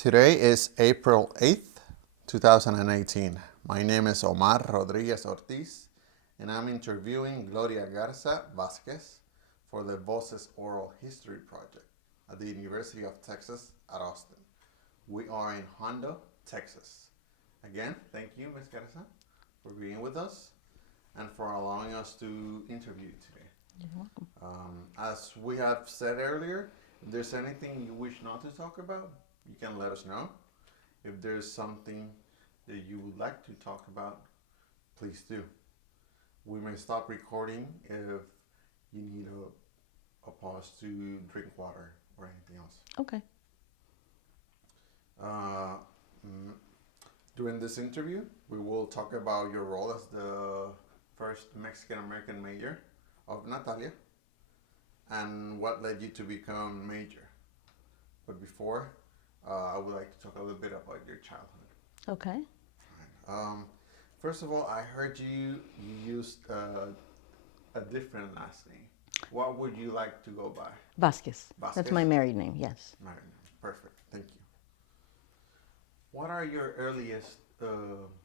Today is April 8th, 2018. My name is Omar Rodriguez Ortiz, and I'm interviewing Gloria Garza Vasquez for the Voces Oral History Project at the University of Texas at Austin. We are in Hondo, Texas. Again, thank you, Ms. Garza, for being with us and for allowing us to interview you today. You're welcome. As we have said earlier, if there's anything you wish not to talk about, you can let us know. If there's something that you would like to talk about, please do. We may stop recording if you need a pause to drink water or anything else. Okay. Uh, During this interview, we will talk about your role as the first Mexican American mayor of Natalia and what led you to become mayor. But before, I would like to talk a little bit about your childhood. Okay. First of all, I heard you used a different last name. What would you like to go by? Vasquez. Vasquez? That's my married name, yes. Married name. Perfect. Thank you. What are your earliest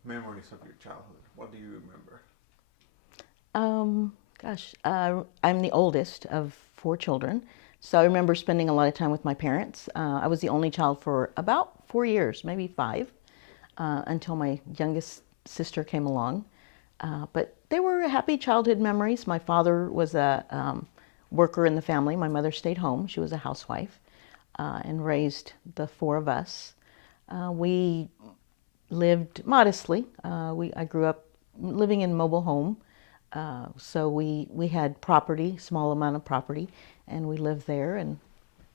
memories of your childhood? What do you remember? I'm the oldest of 4 children, so I remember spending a lot of time with my parents. I was the only child for about 4 years, maybe 5, until my youngest sister came along. But they were happy childhood memories. My father was a worker in the family. My mother stayed home. She was a housewife and raised the 4 of us. We lived modestly. I grew up living in a mobile home. So we had property, small amount of property, and we lived there and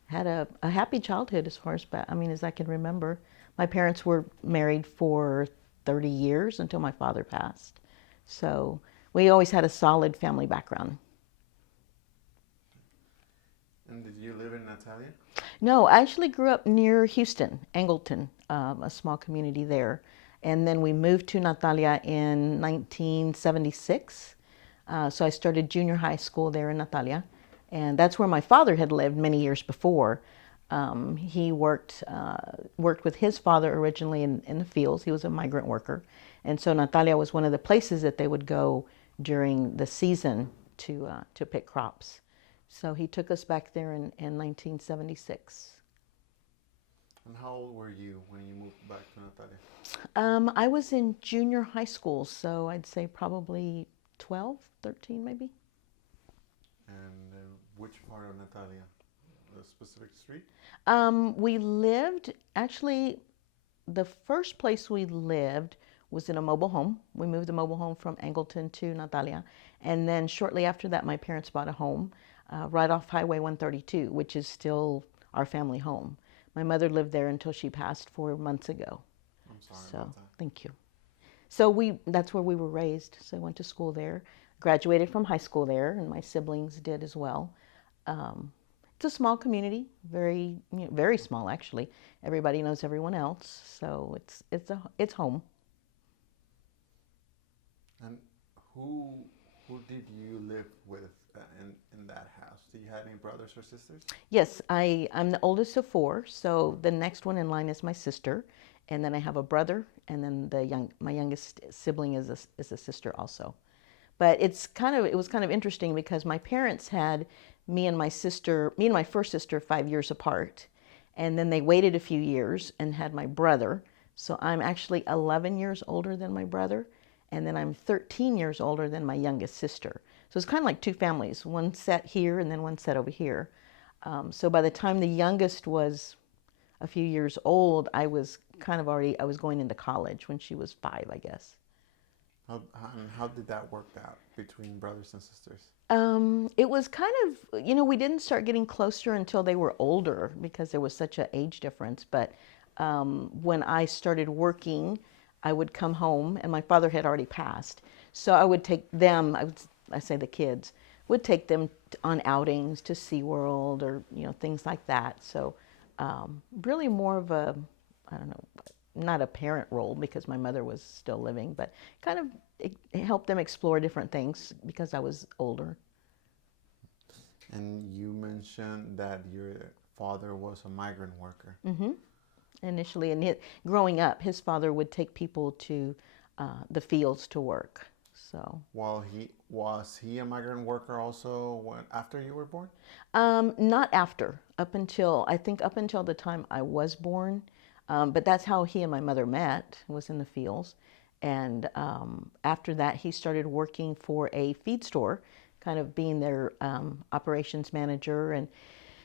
had a happy childhood as far as, as I can remember. My parents were married for 30 years until my father passed. So we always had a solid family background. And did you live in Natalia? No, I actually grew up near Houston, Angleton, a small community there. And then we moved to Natalia in 1976. So I started junior high school there in Natalia. And that's where my father had lived many years before. He worked with his father originally in the fields. He was a migrant worker. And so Natalia was one of the places that they would go during the season to pick crops. So he took us back there in 1976. And how old were you when you moved back to Natalia? I was in junior high school, so I'd say probably 12, 13 maybe. And which part of Natalia? The specific street? We lived, actually, the first place we lived was in a mobile home. We moved the mobile home from Angleton to Natalia. And then shortly after that, my parents bought a home right off Highway 132, which is still our family home. My mother lived there until she passed 4 months ago. I'm sorry about that. Thank you. So that's where we were raised. So I went to school there, graduated from high school there, and my siblings did as well. It's a small community, very small actually. Everybody knows everyone else, so it's home. And who did you live with in that house? Do you have any brothers or sisters? Yes, I'm the oldest of 4, so the next one in line is my sister, and then I have a brother, and then my youngest sibling is a sister also. But it was kind of interesting because my parents had me and my first sister 5 years apart, and then they waited a few years and had my brother. So I'm actually 11 years older than my brother, and then I'm 13 years older than my youngest sister. So it's kind of like 2 families, one set here and then one set over here. So by the time the youngest was a few years old, I was going into college when she was 5, I guess. How did that work out between brothers and sisters? It was kind of, we didn't start getting closer until they were older because there was such an age difference. But when I started working, I would come home, and my father had already passed. So I would take them, I say the kids, would take them on outings to SeaWorld or, things like that. So really more of a, I don't know, not a parent role because my mother was still living, but kind of it helped them explore different things because I was older. And you mentioned that your father was a migrant worker. Mm-hmm. initially. And growing up, his father would take people to the fields to work. So, Well, he a migrant worker also when after you were born? not after, up until the time I was born. But that's how he and my mother met, was in the fields. And after that, he started working for a feed store, kind of being their operations manager, and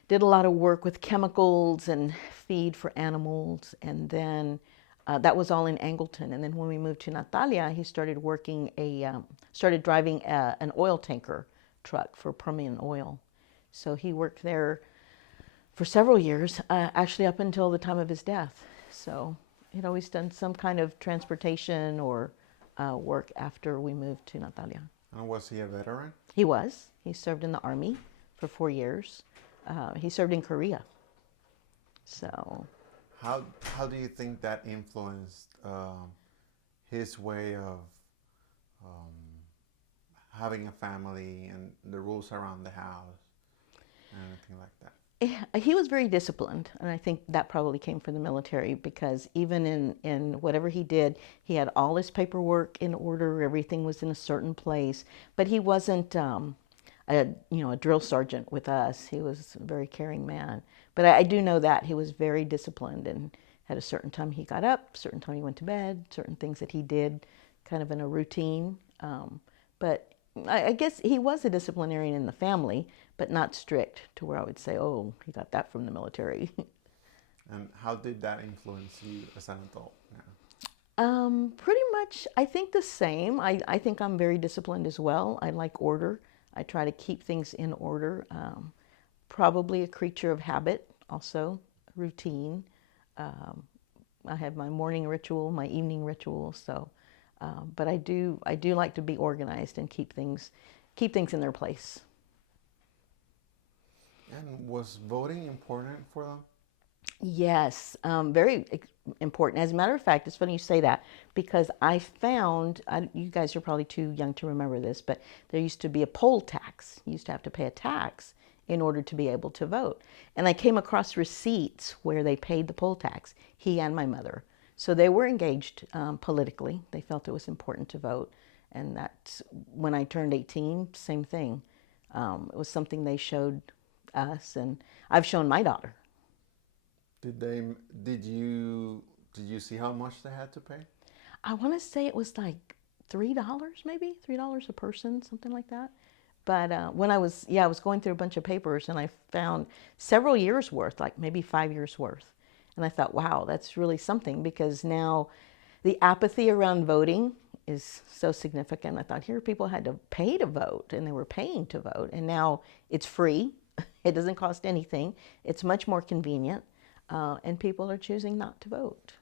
did a lot of work with chemicals and feed for animals. And then that was all in Angleton. And then when we moved to Natalia, he started started driving an oil tanker truck for Permian Oil. So he worked there for several years, actually up until the time of his death. So he'd always done some kind of transportation or work after we moved to Natalia. And was he a veteran? He was. He served in the Army for 4 years. He served in Korea. So, how do you think that influenced his way of um, having a family and the rules around the house and anything like that? he was very disciplined, and I think that probably came from the military, because even in whatever he did, he had all his paperwork in order. Everything was in a certain place. But he wasn't a drill sergeant with us. He was a very caring man. But I do know that he was very disciplined, and had a certain time he got up, certain time he went to bed, certain things that he did, kind of in a routine. But I guess he was a disciplinarian in the family, but not strict to where I would say, oh, he got that from the military. And how did that influence you as an adult? Yeah. Pretty much, I think the same. I think I'm very disciplined as well. I like order. I try to keep things in order. Probably a creature of habit, also routine. I have my morning ritual, my evening ritual. So, but I do like to be organized and keep things in their place. And was voting important for them? Yes, very important. As a matter of fact, it's funny you say that, because I found, you guys are probably too young to remember this, but there used to be a poll tax. You used to have to pay a tax in order to be able to vote. And I came across receipts where they paid the poll tax, he and my mother. So they were engaged politically. They felt it was important to vote. And that's when I turned 18, same thing. It was something they showed us, and I've shown my daughter. Did you see how much they had to pay? I want to say it was like $3, maybe $3 a person, something like that. But when I was going through a bunch of papers, and I found several years worth, like maybe 5 years worth. And I thought, wow, that's really something, because now the apathy around voting is so significant. I thought, here people had to pay to vote, and they were paying to vote, and now it's free. It doesn't cost anything. It's much more convenient, and people are choosing not to vote.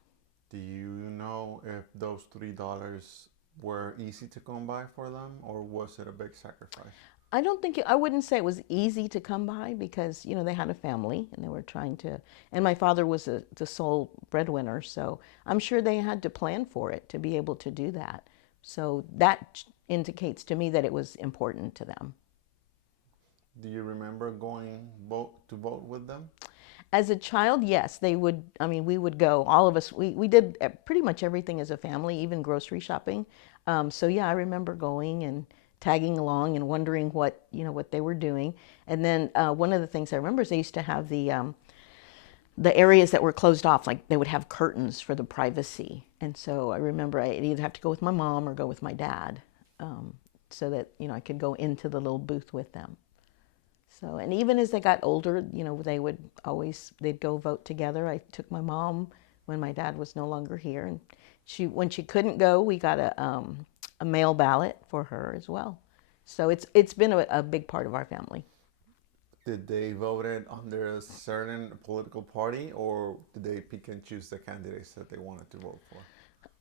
Do you know if those $3 were easy to come by for them, or was it a big sacrifice? I wouldn't say it was easy to come by, because they had a family and they were trying to, and my father was the sole breadwinner, so I'm sure they had to plan for it to be able to do that. So that indicates to me that it was important to them. Do you remember going to vote with them? As a child, yes, they would. I mean, we would go. All of us. We did pretty much everything as a family, even grocery shopping. So yeah, I remember going and tagging along and wondering what they were doing. And then one of the things I remember is they used to have the areas that were closed off, like they would have curtains for the privacy. And so I remember I'd either have to go with my mom or go with my dad, so that I could go into the little booth with them. So, and even as they got older, they'd go vote together. I took my mom when my dad was no longer here, and when she couldn't go, we got a mail ballot for her as well. So it's been a big part of our family. Did they vote it under a certain political party, or did they pick and choose the candidates that they wanted to vote for?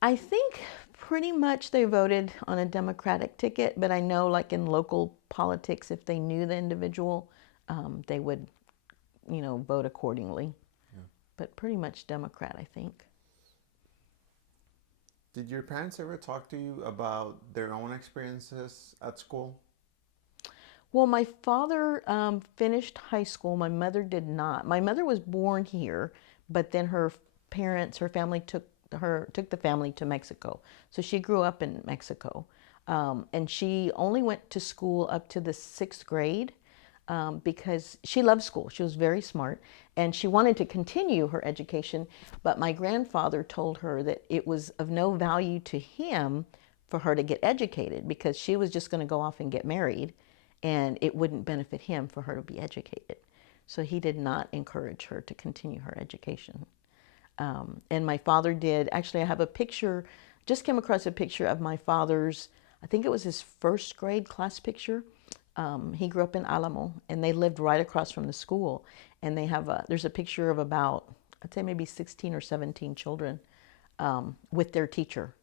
I think pretty much they voted on a Democratic ticket, but I know, like in local politics, if they knew the individual, they would, vote accordingly. Yeah. But pretty much Democrat, I think. Did your parents ever talk to you about their own experiences at school? Well, my father finished high school. My mother did not. My mother was born here, but then her parents, her family took the family to Mexico. So she grew up in Mexico. And she only went to school up to the 6th grade because she loved school. She was very smart and she wanted to continue her education. But my grandfather told her that it was of no value to him for her to get educated because she was just going to go off and get married and it wouldn't benefit him for her to be educated. So he did not encourage her to continue her education. And my father did. Actually, I have a picture, just came across a picture of my father's, I think it was his 1st grade class picture. He grew up in Alamo, and they lived right across from the school. And there's a picture of about, I'd say maybe 16 or 17 children with their teacher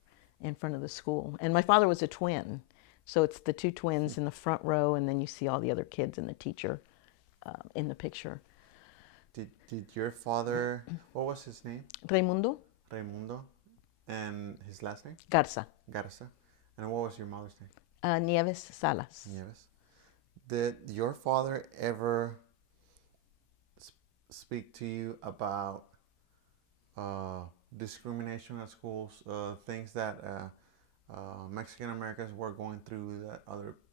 in front of the school. And my father was a twin. So it's the 2 twins in the front row, and then you see all the other kids and the teacher in the picture. Did your father, what was his name? Raimundo Raimundo. And his last name? Garza. Garza. And what was your mother's name? Nieves Salas. Nieves. Did your father ever speak to you about discrimination at schools, things that Mexican Americans were going through that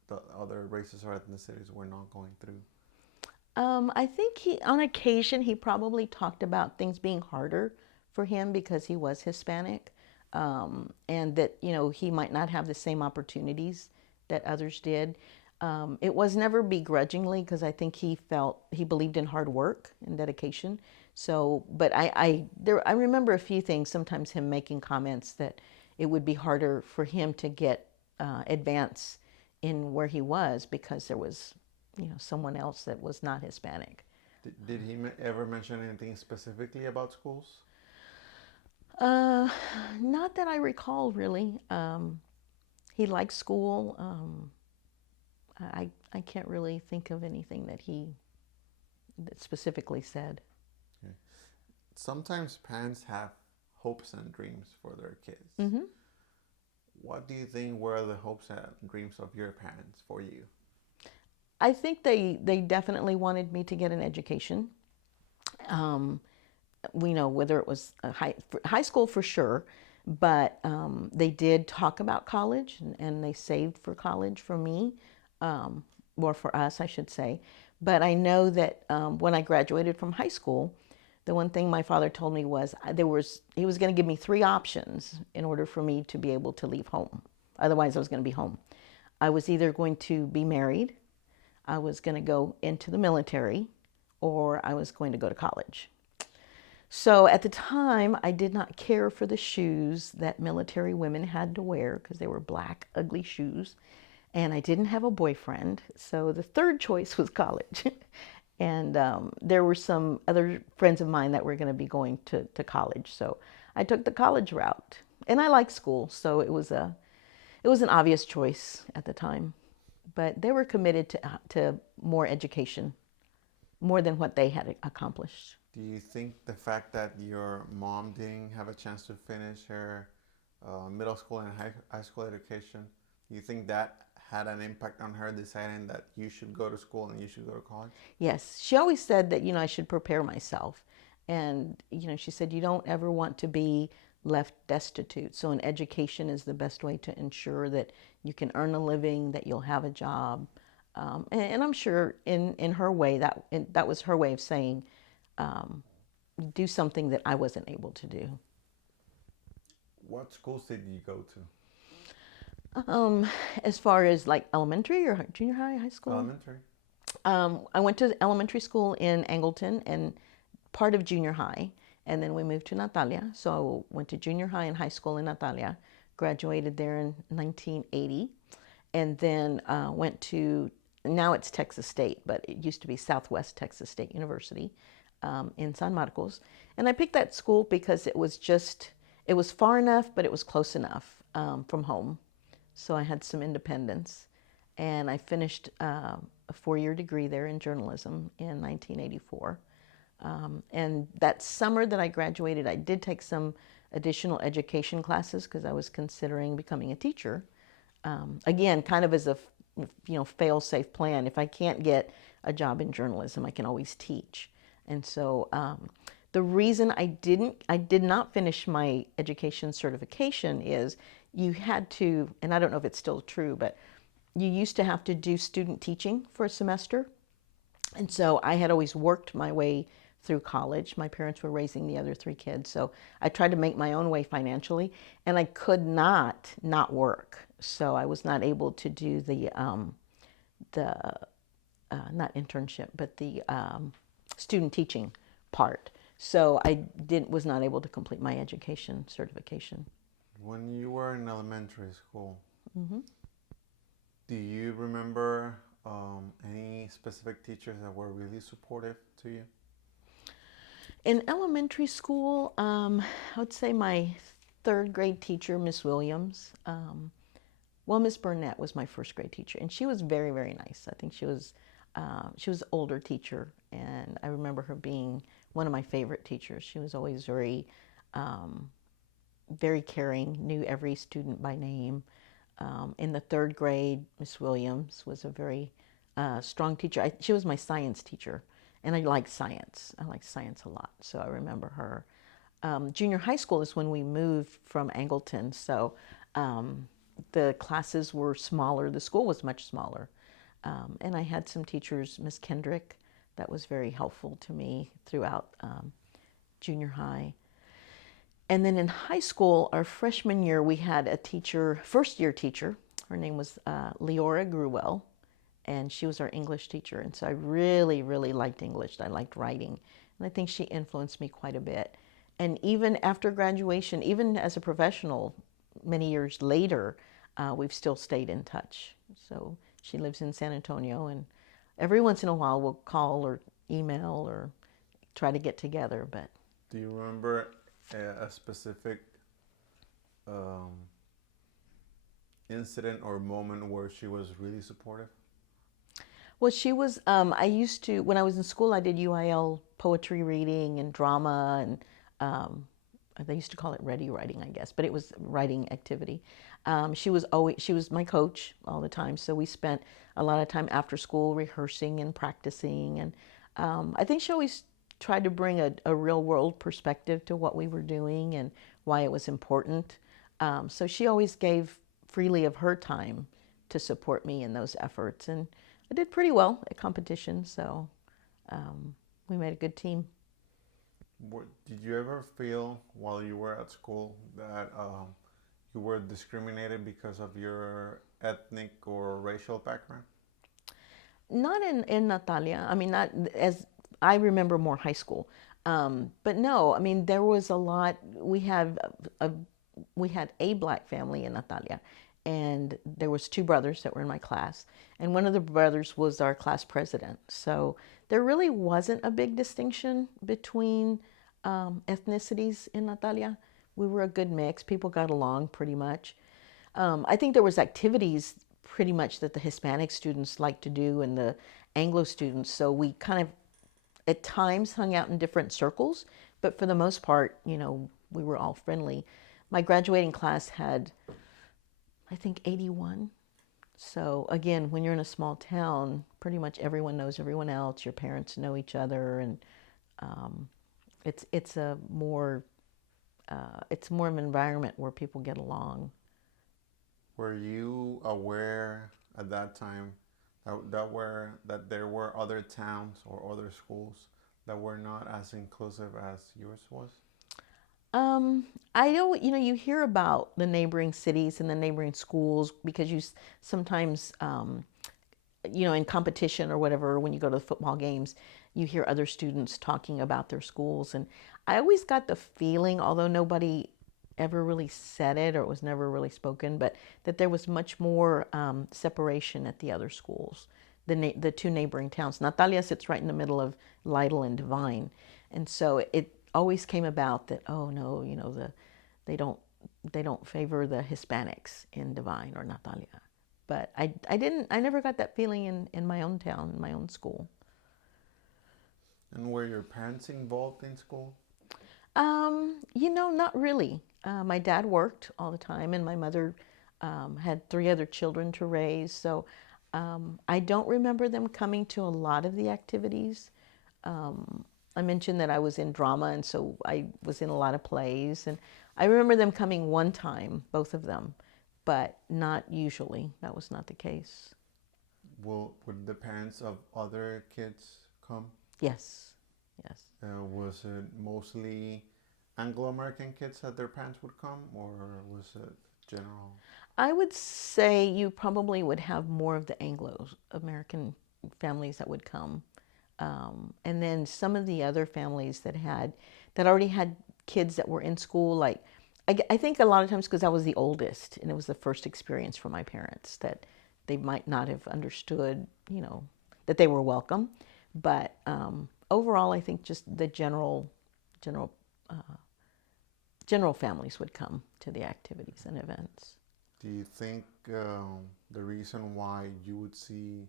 the other races or ethnicities were not going through? I think on occasion, he probably talked about things being harder for him because he was Hispanic, and that, he might not have the same opportunities that others did. It was never begrudgingly because I think he believed in hard work and dedication. So, but I remember a few things, sometimes him making comments that it would be harder for him to get advance in where he was because there was someone else that was not Hispanic. Did he ever mention anything specifically about schools? Not that I recall, really. He liked school. I can't really think of anything that specifically said. Okay. Sometimes parents have hopes and dreams for their kids. Mm-hmm. What do you think were the hopes and dreams of your parents for you? I think they definitely wanted me to get an education. We know whether it was high school for sure, but they did talk about college and they saved for college for me, or for us, I should say. But I know that when I graduated from high school, the one thing my father told me was he was going to give me 3 options in order for me to be able to leave home. Otherwise, I was going to be home. I was either going to be married, I was going to go into the military, or I was going to go to college. So at the time, I did not care for the shoes that military women had to wear because they were black, ugly shoes. And I didn't have a boyfriend. So the 3rd choice was college. And there were some other friends of mine that were going to be going to college. So I took the college route. And I liked school, so it was an obvious choice at the time. But they were committed to more education, more than what they had accomplished. Do you think the fact that your mom didn't have a chance to finish her middle school and high school education, do you think that had an impact on her deciding that you should go to school and you should go to college? Yes. She always said that, I should prepare myself. And, she said, you don't ever want to be left destitute. So an education is the best way to ensure that you can earn a living, that you'll have a job. And I'm sure in her way, that was her way of saying, do something that I wasn't able to do. What schools did you go to? As far as like elementary or junior high, high school? Elementary. I went to elementary school in Angleton and part of junior high, and then we moved to Natalia. So I went to junior high and high school in Natalia, graduated there in 1980, and then went to, now it's Texas State, but it used to be Southwest Texas State University in San Marcos. And I picked that school because it was far enough, but it was close enough from home. So I had some independence, and I finished a 4-year degree there in journalism in 1984. And that summer that I graduated, I did take some additional education classes because I was considering becoming a teacher. Again, kind of as a fail-safe plan. If I can't get a job in journalism, I can always teach. And so The reason I did not finish my education certification is you had to, and I don't know if it's still true, but you used to have to do student teaching for a semester. And so I had always worked my way through college. My parents were raising the other three kids. So I tried to make my own way financially, and I could not work. So I was not able to do the not internship, but the student teaching part. So I was not able to complete my education certification. When you were in elementary school, Hmm. do you remember any specific teachers that were really supportive to you? In elementary school, I would say my third grade teacher, Miss Williams. Well, Miss Burnett was my first grade teacher, and she was very, very nice. I think she was an older teacher, and I remember her being one of my favorite teachers. She was always um, very caring, knew every student by name. In the third grade, Miss Williams was a very strong teacher. She was my science teacher, and I liked science. I liked science a lot, so I remember her. Junior high school is when we moved from Angleton, so the classes were smaller. The school was much smaller. And I had some teachers, Miss Kendrick, that was very helpful to me throughout junior high. And then in high school, our freshman year, we had a teacher, first year teacher. Her name was Leora Gruwell, and she was our English teacher. And so I really, really liked English. I liked writing. And I think she influenced me quite a bit. And even after graduation, even as a professional, many years later, we've still stayed in touch. So she lives in San Antonio, and every once in a while we'll call or email or try to get together. But Do you remember a specific um, incident or moment where she was really supportive? well, she was. I used to when I was in school. I did UIL poetry reading and drama, and they used to call it ready writing, I guess, but it was writing activity. She was my coach all the time, so we spent a lot of time after school rehearsing and practicing, and I think she always tried to bring a real world perspective to what we were doing and why it was important. So she always gave freely of her time to support me in those efforts, and I did pretty well at competition, so we made a good team. Did you ever feel while you were at school that you were discriminated because of your ethnic or racial background? Not in Natalia. I mean, not as I remember more high school. But no, I mean, there was a lot. We had a black family in Natalia, and there was two brothers that were in my class, and one of the brothers was our class president. So there really wasn't a big distinction between ethnicities in Natalia. We were a good mix. People got along pretty much. I think there was activities pretty much that the Hispanic students liked to do and the Anglo students. So we kind of at times hung out in different circles, but for the most part, we were all friendly. My graduating class had, I think, 81. So again, when you're in a small town, pretty much everyone knows everyone else. Your parents know each other, and um, it's a more it's more of an environment where people get along. Were you aware at that time that there were other towns or other schools that were not as inclusive as yours was? Um, I know, you hear about the neighboring cities and the neighboring schools because sometimes, in competition or whatever, when you go to the football games, you hear other students talking about their schools. And I always got the feeling, although nobody ever really said it or it was never really spoken, but that there was much more separation at the other schools, the two neighboring towns. Natalia sits right in the middle of Lytle and Divine, and so it always came about that, oh no, they don't they don't favor the Hispanics in Divine or Natalia. But I never got that feeling in my own town, in my own school. And were your parents involved in school? Not really. My dad worked all the time, and my mother had three other children to raise. So I don't remember them coming to a lot of the activities. Um, I mentioned that I was in drama, and so I was in a lot of plays. And I remember them coming one time, both of them, but not usually. That was not the case. Would the parents of other kids come? Yes, yes. Was it mostly Anglo-American kids that their parents would come, or was it general? I would say you probably would have more of the Anglo-American families that would come. And then some of the other families that already had kids that were in school, like I think a lot of times because I was the oldest and it was the first experience for my parents that they might not have understood, that they were welcome. But overall, I think just the general, uh, general families would come to the activities and events. Do you think the reason why you would see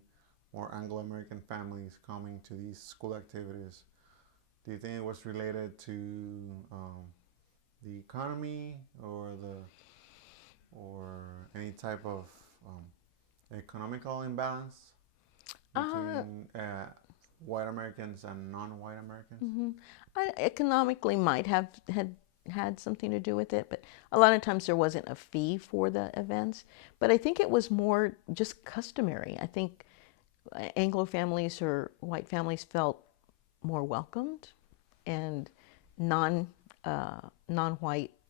more Anglo-American families coming to these school activities, do you think it was related to the economy or any type of economical imbalance between white Americans and non-white Americans? Mm-hmm. Economically might have had something to do with it, but a lot of times there wasn't a fee for the events. But I think it was more just customary. I think Anglo families or white families felt more welcomed, and non-white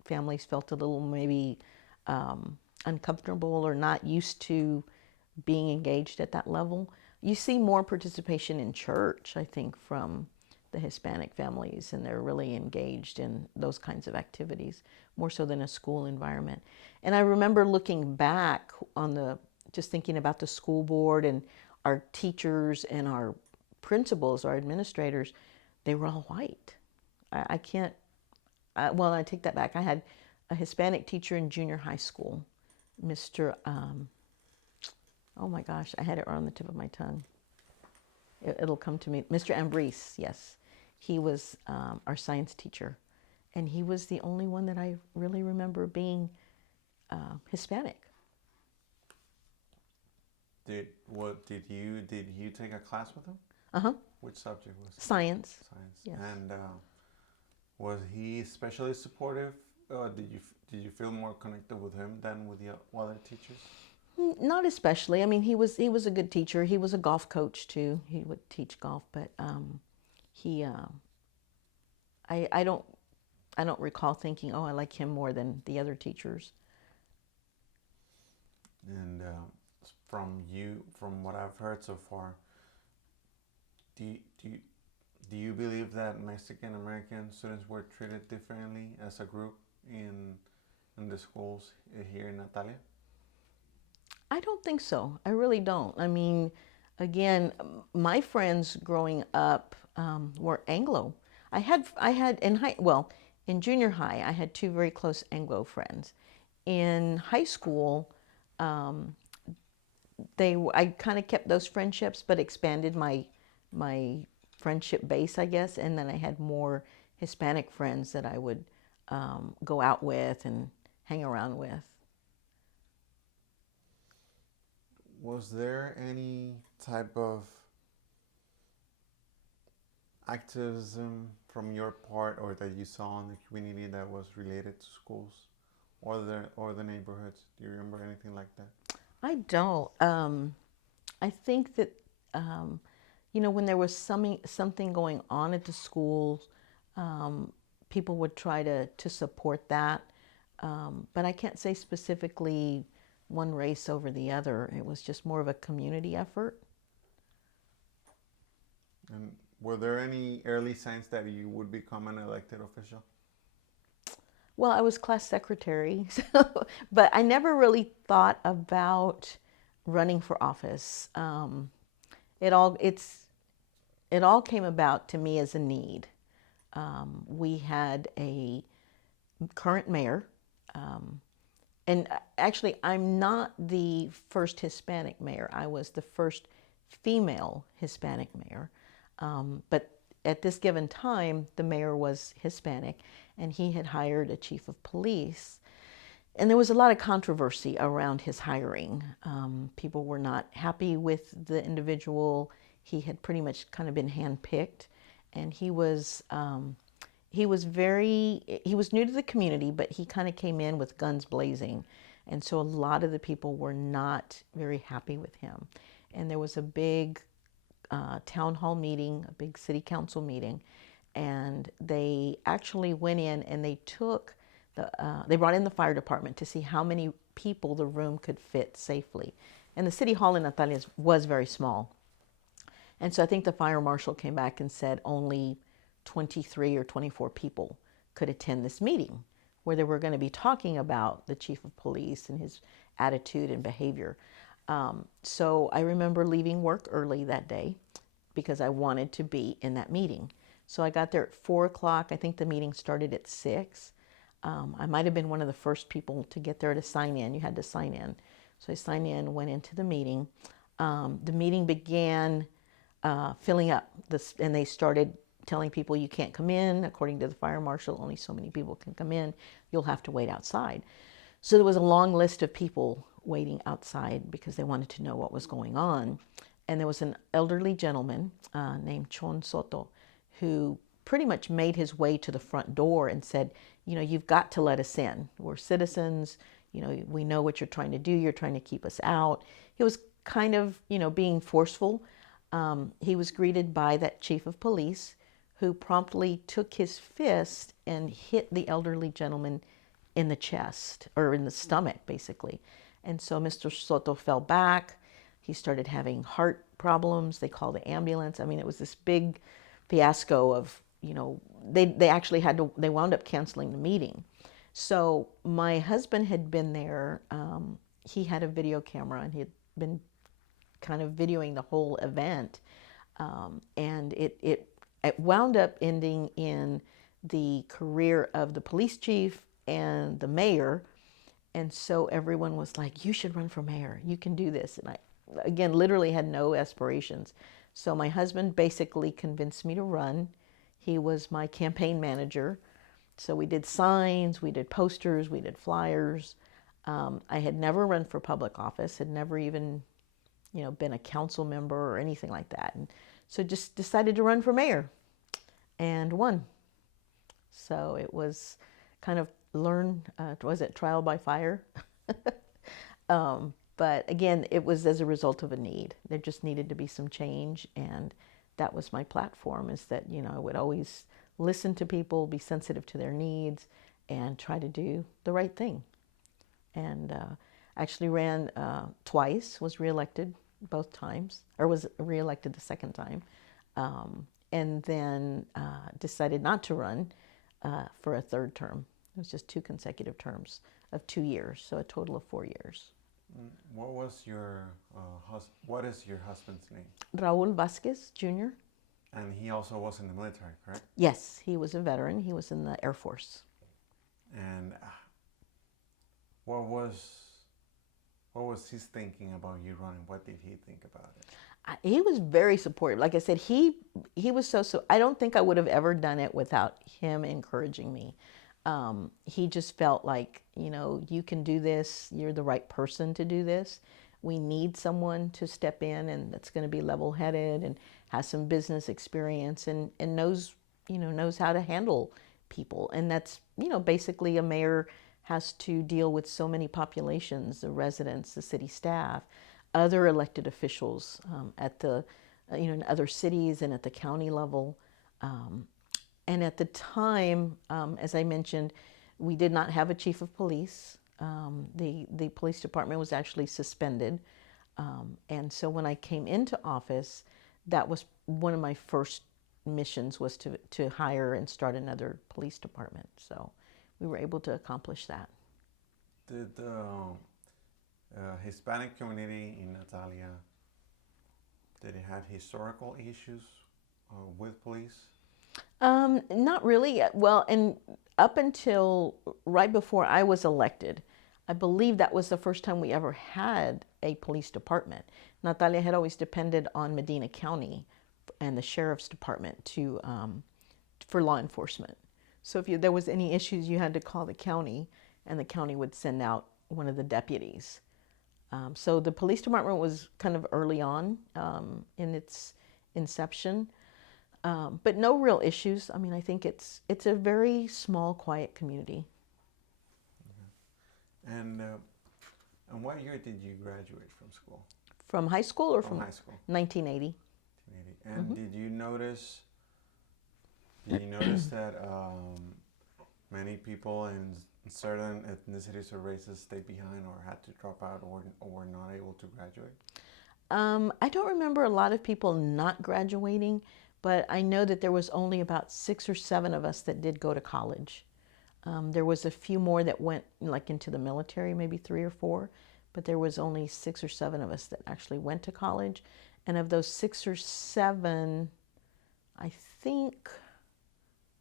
families felt a little maybe uncomfortable or not used to being engaged at that level. You see more participation in church, I think, from the Hispanic families, and they're really engaged in those kinds of activities more so than a school environment. And I remember looking back just thinking about the school board and our teachers and our principals, our administrators, they were all white. I can't, well, I take that back. I had a Hispanic teacher in junior high school, Mr. Oh my gosh, I had it right on the tip of my tongue. It'll come to me. Mr. Ambrose, yes. He was our science teacher, and he was the only one that I really remember being Hispanic. Did you take a class with him? Uh-huh. Which subject was it? Science. Science. Yes. And was he especially supportive? Did you feel more connected with him than with the other teachers? Not especially. I mean, he was a good teacher. He was a golf coach too. He would teach golf, but I don't recall thinking, oh, I like him more than the other teachers. And from what I've heard so far, do you believe that Mexican American students were treated differently as a group in the schools here in Natalia? I don't think so. I really don't. I mean, again, my friends growing up were Anglo. I had in junior high, I had two very close Anglo friends. In high school, I kind of kept those friendships, but expanded my friendship base, I guess. And then I had more Hispanic friends that I would go out with and hang around with. Was there any type of activism from your part or that you saw in the community that was related to schools or the neighborhoods? Do you remember anything like that? I don't. I think that when there was something going on at the schools, people would try to support that. But I can't say specifically one race over the other. It was just more of a community effort. And were there any early signs that you would become an elected official? Well, I was class secretary, but I never really thought about running for office. It all came about to me as a need. We had a current mayor, and actually, I'm not the first Hispanic mayor. I was the first female Hispanic mayor. But at this given time, the mayor was Hispanic, and he had hired a chief of police. And there was a lot of controversy around his hiring. People were not happy with the individual. He had pretty much kind of been handpicked, and he was new to the community, but he kind of came in with guns blazing, and so a lot of the people were not very happy with him. And there was a big town hall meeting, a big city council meeting, and they actually went in and they they brought in the fire department to see how many people the room could fit safely. And the city hall in Natalia was very small. And so I think the fire marshal came back and said only 23 or 24 people could attend this meeting where they were going to be talking about the chief of police and his attitude and behavior. So I remember leaving work early that day because I wanted to be in that meeting. So I got there at 4 o'clock. I think the meeting started at 6. I might have been one of the first people to get there to sign in. You had to sign in. So I signed in, went into the meeting. The meeting began filling up, and they started telling people you can't come in. According to the fire marshal, only so many people can come in. You'll have to wait outside. So there was a long list of people waiting outside because they wanted to know what was going on. And there was an elderly gentleman named Chon Soto who pretty much made his way to the front door and said, you know, you've got to let us in. We're citizens. You know, we know what you're trying to do. You're trying to keep us out. He was kind of, you know, being forceful. He was greeted by that chief of police who promptly took his fist and hit the elderly gentleman in the chest, or in the stomach, basically. And so Mr. Soto fell back. He started having heart problems. They called the ambulance. I mean, it was this big fiasco of, you know, they actually had to, they wound up canceling the meeting. So my husband had been there. He had a video camera and he had been kind of videoing the whole event. And it wound up ending in the career of the police chief and the mayor. And so everyone was like, you should run for mayor. You can do this. And I, again, literally had no aspirations. So my husband basically convinced me to run. He was my campaign manager. So we did signs, we did posters, we did flyers. I had never run for public office, had never even, you know, been a council member or anything like that. And so just decided to run for mayor and won. So it was kind of was it trial by fire? But again, it was as a result of a need. There just needed to be some change, and that was my platform, is that, you know, I would always listen to people, be sensitive to their needs, and try to do the right thing. And actually ran twice, was reelected both times, or was reelected the second time, and then decided not to run for a third term. It was just 2 consecutive terms of 2 years, so a total of 4 years. What was your what is your husband's name? Raul Vasquez Jr. And he also was in the military, correct? Yes, he was a veteran. He was in the Air Force. And what was his thinking about you running? What did he think about it? He was very supportive. Like I said, he was so. I don't think I would have ever done it without him encouraging me. He just felt like, you know, you can do this. You're the right person to do this. We need someone to step in and that's going to be level-headed and has some business experience and knows how to handle people. And that's, you know, basically a mayor has to deal with so many populations, the residents, the city staff, other elected officials at the, in other cities and at the county level. And at the time, as I mentioned, we did not have a chief of police. The police department was actually suspended. And so when I came into office, that was one of my first missions, was to hire and start another police department. So we were able to accomplish that. Did the Hispanic community in Natalia, did it have historical issues with police? Not really. Well, and up until right before I was elected, I believe that was the first time we ever had a police department. Natalia had always depended on Medina County and the sheriff's department for law enforcement. So if there was any issues, you had to call the county, and the county would send out one of the deputies. So the police department was kind of early on in its inception. But no real issues. I mean, I think it's a very small, quiet community. And what year did you graduate from school? From high school or From high school? 1980. 1980. And did you notice that many people in certain ethnicities or races stayed behind or had to drop out or were not able to graduate? I don't remember a lot of people not graduating, but I know that there was only about 6 or 7 of us that did go to college. There was a few more that went like into the military, maybe 3 or 4, but there was only 6 or 7 of us that actually went to college. And of those 6 or 7, I think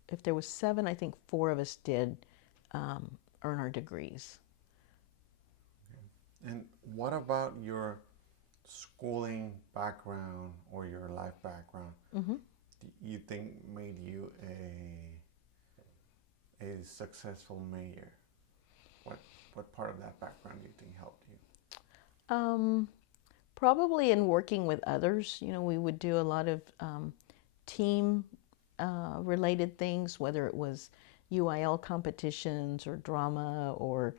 if there was 7, I think 4 of us did earn our degrees. Okay. And what about your schooling background or your life background? Mm-hmm. Do you think made you a successful mayor? What part of that background do you think helped you? Probably in working with others. You know, we would do a lot of team related things, whether it was UIL competitions or drama or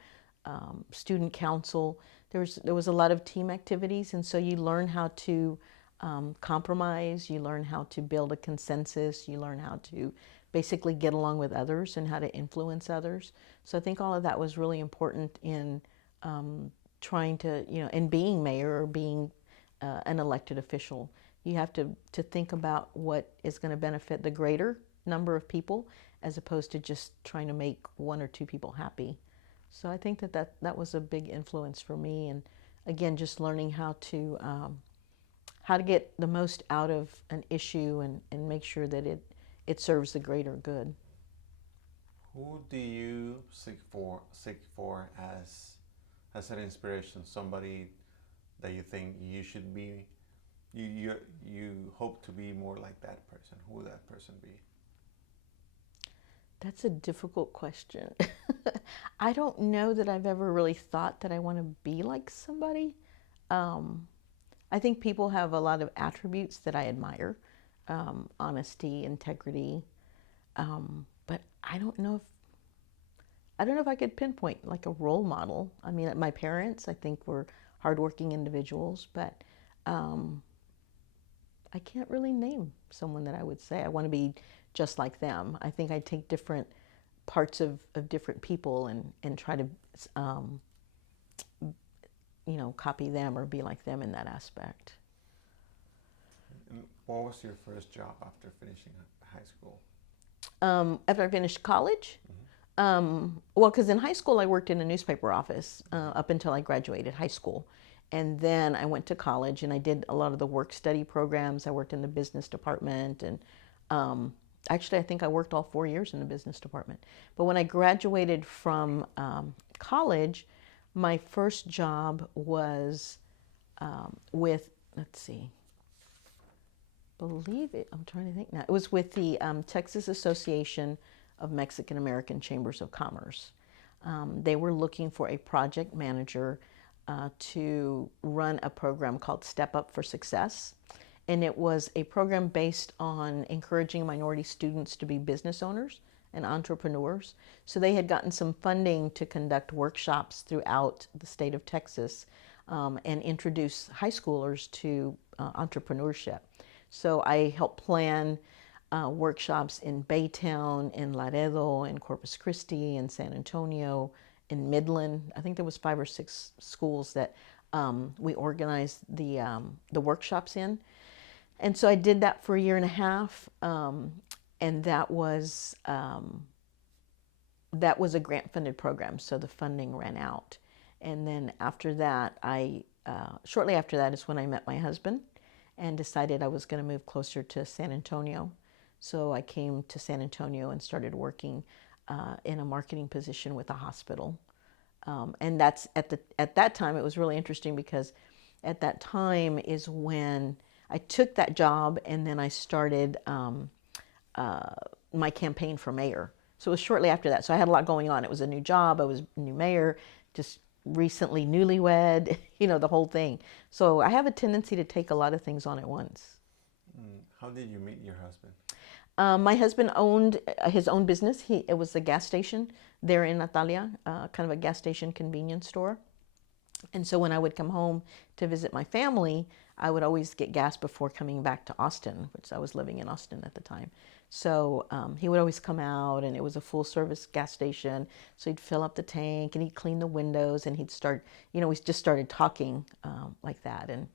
student council. There was a lot of team activities, and so you learn how to compromise, you learn how to build a consensus, you learn how to basically get along with others and how to influence others. So I think all of that was really important in trying to, you know, in being mayor or being an elected official. You have to think about what is going to benefit the greater number of people as opposed to just trying to make 1 or 2 people happy. So I think that was a big influence for me. And again, just learning how to get the most out of an issue and make sure that it serves the greater good. Who do you seek for as an inspiration? Somebody that you think you should be, you hope to be more like that person. Who would that person be? That's a difficult question. I don't know that I've ever really thought that I want to be like somebody. I think people have a lot of attributes that I admire, honesty, integrity, but I don't know if I could pinpoint like a role model. I mean, my parents, I think, were hardworking individuals, but I can't really name someone that I would say I want to be just like them. I think I take different parts of different people and try to copy them or be like them in that aspect. And what was your first job after finishing high school? After I finished college? Well, because in high school I worked in a newspaper office up until I graduated high school. And then I went to college and I did a lot of the work study programs. I worked in the business department and actually I think I worked all 4 years in the business department. But when I graduated from college, my first job was with, let's see, believe it, I'm trying to think now. It was with the Texas Association of Mexican American Chambers of Commerce. They were looking for a project manager to run a program called Step Up for Success. And it was a program based on encouraging minority students to be business owners and entrepreneurs. So they had gotten some funding to conduct workshops throughout the state of Texas and introduce high schoolers to entrepreneurship. So I helped plan workshops in Baytown, in Laredo, in Corpus Christi, in San Antonio, in Midland. I think there was 5 or 6 schools that we organized the workshops in. And so I did that for a year and a half, and that was a grant-funded program, so the funding ran out. And then after that, shortly after that is when I met my husband and decided I was going to move closer to San Antonio. So I came to San Antonio and started working in a marketing position with a hospital. And that's at that time, it was really interesting because at that time is when I took that job and then I started my campaign for mayor. So it was shortly after that. So I had a lot going on. It was a new job. I was a new mayor, just recently newlywed, the whole thing. So I have a tendency to take a lot of things on at once. How did you meet your husband? My husband owned his own business. It was a gas station there in Natalia, kind of a gas station convenience store. And so when I would come home to visit my family, I would always get gas before coming back to Austin, which I was living in Austin at the time. So he would always come out, and it was a full service gas station. So he'd fill up the tank and he'd clean the windows, and he'd start, we just started talking like that. And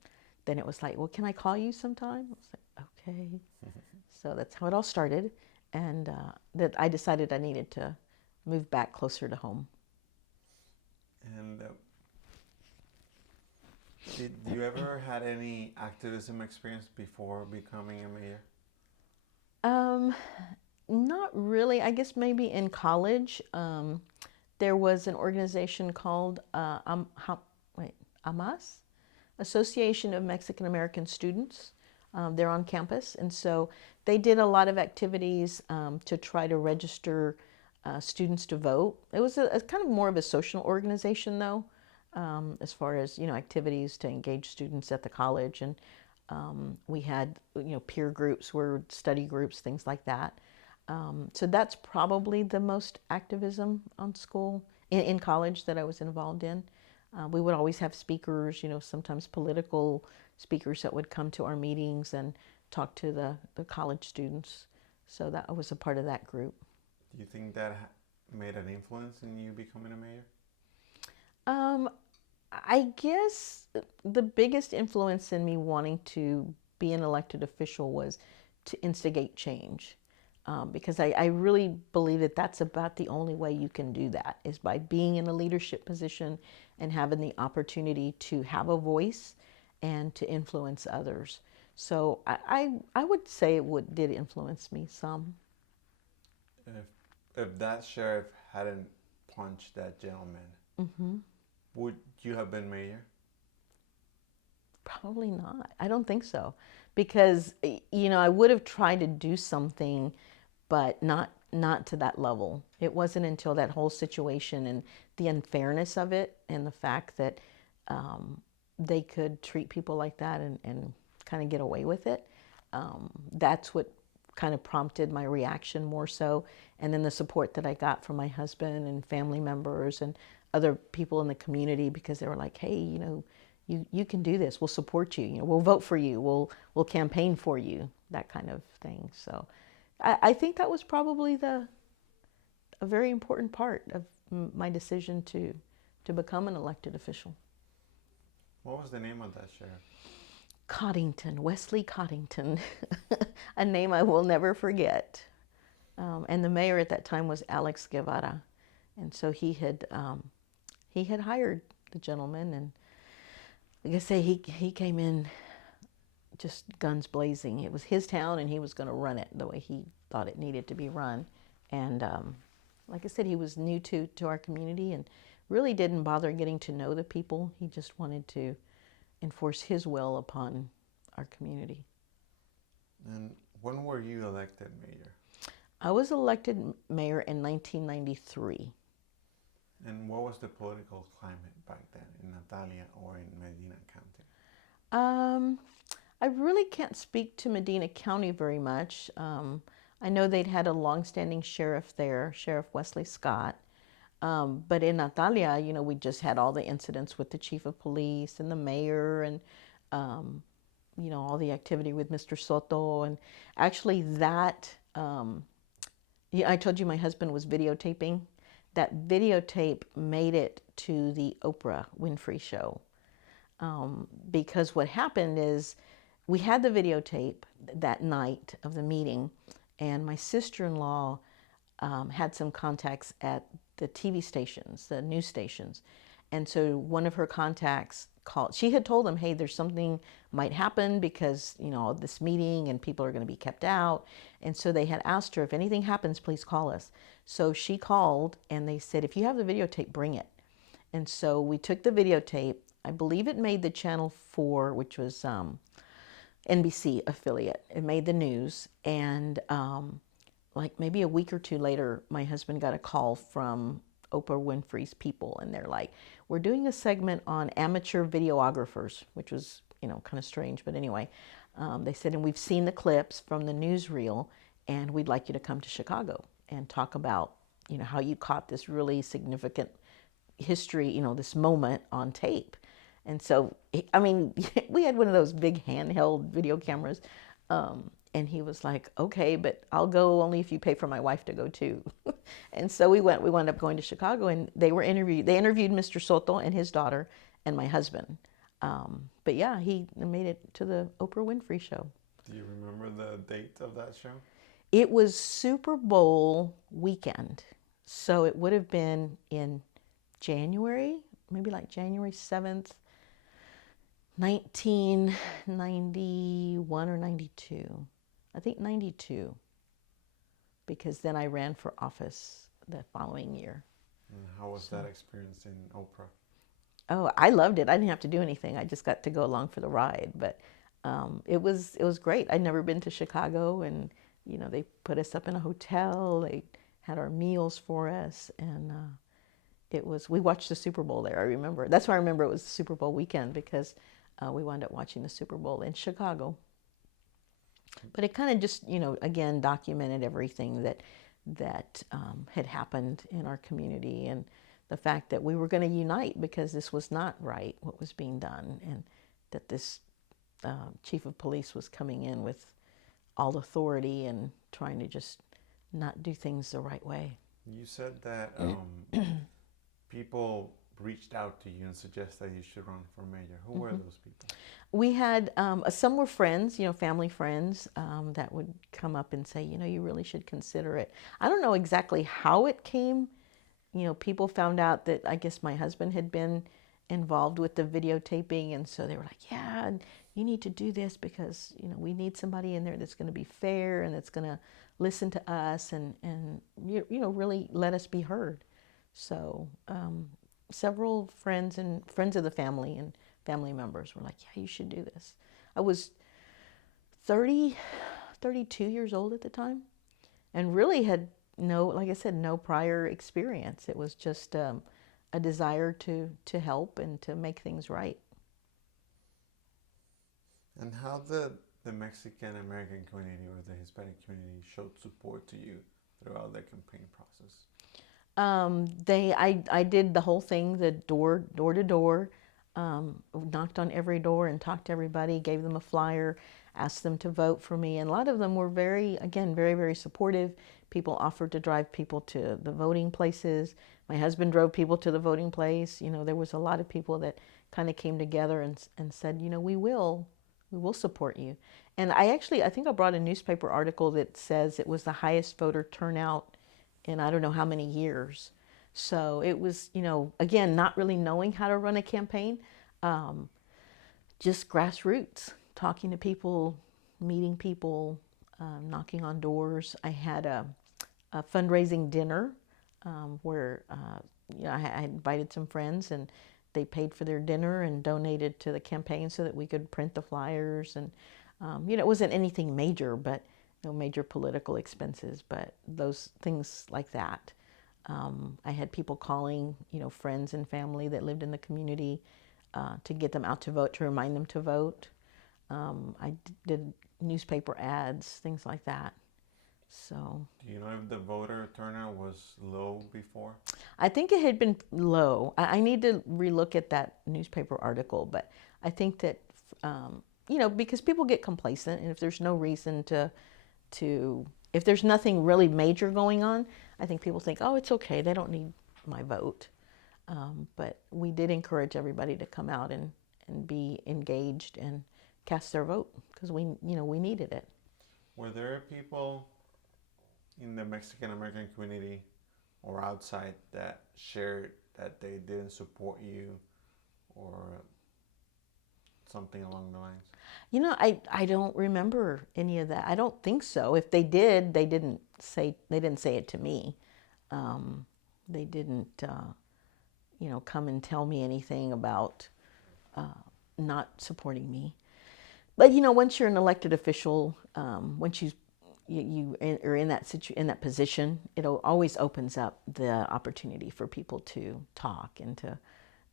then it was like, well, can I call you sometime? I was like, okay. So that's how it all started. And that I decided I needed to move back closer to home. And did you ever had any activism experience before becoming a mayor? Not really. I guess maybe in college, there was an organization called AMAS, Association of Mexican American Students. They're on campus, and so they did a lot of activities to try to register students to vote. It was a kind of more of a social organization, though, as far as activities to engage students at the college, and we had peer groups, study groups, things like that. So that's probably the most activism on school in college that I was involved in. We would always have speakers, sometimes political speakers that would come to our meetings and talk to the college students. So that was a part of that group. Do you think that made an influence in you becoming a mayor? I guess the biggest influence in me wanting to be an elected official was to instigate change. Because I really believe that that's about the only way you can do that, is by being in a leadership position and having the opportunity to have a voice and to influence others. So I would say it did influence me some. If that sheriff hadn't punched that gentleman, would you have been mayor? Probably not. I don't think so. Because, I would have tried to do something, but not to that level. It wasn't until that whole situation and the unfairness of it and the fact that they could treat people like that and kind of get away with it. That's what kind of prompted my reaction more so. And then the support that I got from my husband and family members and other people in the community, because they were like, hey, you can do this. We'll support you. We'll vote for you. We'll campaign for you. That kind of thing. So I think that was probably a very important part of my decision to become an elected official. What was the name of that sheriff? Coddington, Wesley Coddington, a name I will never forget. And the mayor at that time was Alex Guevara, and so he had hired the gentleman, and like I say, he came in just guns blazing. It was his town, and he was going to run it the way he thought it needed to be run. And like I said, he was new to our community and really didn't bother getting to know the people. He just wanted to enforce his will upon our community. And when were you elected mayor? I was elected mayor in 1993. And what was the political climate back then in Natalia or in Medina County? I really can't speak to Medina County very much. I know they'd had a long-standing sheriff there, Sheriff Wesley Scott. But in Natalia, we just had all the incidents with the chief of police and the mayor and, all the activity with Mr. Soto. And actually that, I told you my husband was videotaping. That videotape made it to the Oprah Winfrey show. Because what happened is we had the videotape that night of the meeting, and my sister-in-law had some contacts at the TV stations, the news stations. And so one of her contacts called. She had told them, hey, there's something might happen because, of this meeting and people are going to be kept out. And so they had asked her, if anything happens, please call us. So she called and they said, if you have the videotape, bring it. And so we took the videotape. I believe it made the Channel 4, which was NBC affiliate. It made the news. And like maybe a week or two later, my husband got a call from Oprah Winfrey's people, and they're like, we're doing a segment on amateur videographers, which was, kind of strange, but anyway, they said, and we've seen the clips from the newsreel, and we'd like you to come to Chicago and talk about, how you caught this really significant history, this moment on tape. And so, I mean, we had one of those big handheld video cameras. And he was like, okay, but I'll go only if you pay for my wife to go too. And so we wound up going to Chicago, and they interviewed Mr. Soto and his daughter and my husband. But yeah, he made it to the Oprah Winfrey show. Do you remember the date of that show? It was Super Bowl weekend. So it would have been in January, maybe like January 7th, 1991 or 92. I think 92, because then I ran for office the following year. And how was that experience in Oprah? Oh, I loved it. I didn't have to do anything. I just got to go along for the ride. But it was great. I'd never been to Chicago, and they put us up in a hotel. They had our meals for us, and we watched the Super Bowl there. I remember. That's why I remember it was the Super Bowl weekend, because we wound up watching the Super Bowl in Chicago. But it kind of just, again, documented everything that had happened in our community, and the fact that we were going to unite, because this was not right, what was being done, and that this chief of police was coming in with all authority and trying to just not do things the right way. You said that people reached out to you and suggested that you should run for mayor. Who were those people? We had, some were friends, family friends, that would come up and say, you really should consider it. I don't know exactly how it came. People found out that, I guess, my husband had been involved with the videotaping, and so they were like, yeah, you need to do this, because, we need somebody in there that's going to be fair and that's going to listen to us and really let us be heard. So several friends and friends of the family and family members were like, yeah, you should do this. I was 32 years old at the time, and really had like I said, no prior experience. It was just a desire to help and to make things right. And how the Mexican American community or the Hispanic community showed support to you throughout the campaign process? I did the whole thing, the door to door, knocked on every door and talked to everybody, gave them a flyer, asked them to vote for me. And a lot of them were very, very supportive. People offered to drive people to the voting places. My husband drove people to the voting place. There was a lot of people that kind of came together and said, we will support you. And I think I brought a newspaper article that says it was the highest voter turnout in I don't know how many years. So it was, again, not really knowing how to run a campaign, just grassroots, talking to people, meeting people, knocking on doors. I had a fundraising dinner where I invited some friends, and they paid for their dinner and donated to the campaign so that we could print the flyers. And it wasn't anything major, but major political expenses, but those things like that. I had people calling, friends and family that lived in the community to get them out to vote, to remind them to vote. I did newspaper ads, things like that. So. Do you know if the voter turnout was low before? I think it had been low. I need to relook at that newspaper article, but I think that, because people get complacent, and if there's no reason if there's nothing really major going on, I think people think, oh, it's okay, they don't need my vote. But we did encourage everybody to come out and be engaged and cast their vote, because we needed it. Were there people in the Mexican American community or outside that shared that they didn't support you or something along the lines? I don't remember any of that. I don't think so. If they did, they didn't say it to me. They didn't come and tell me anything about not supporting me. But once you're an elected official, once you are in that position, it always opens up the opportunity for people to talk and to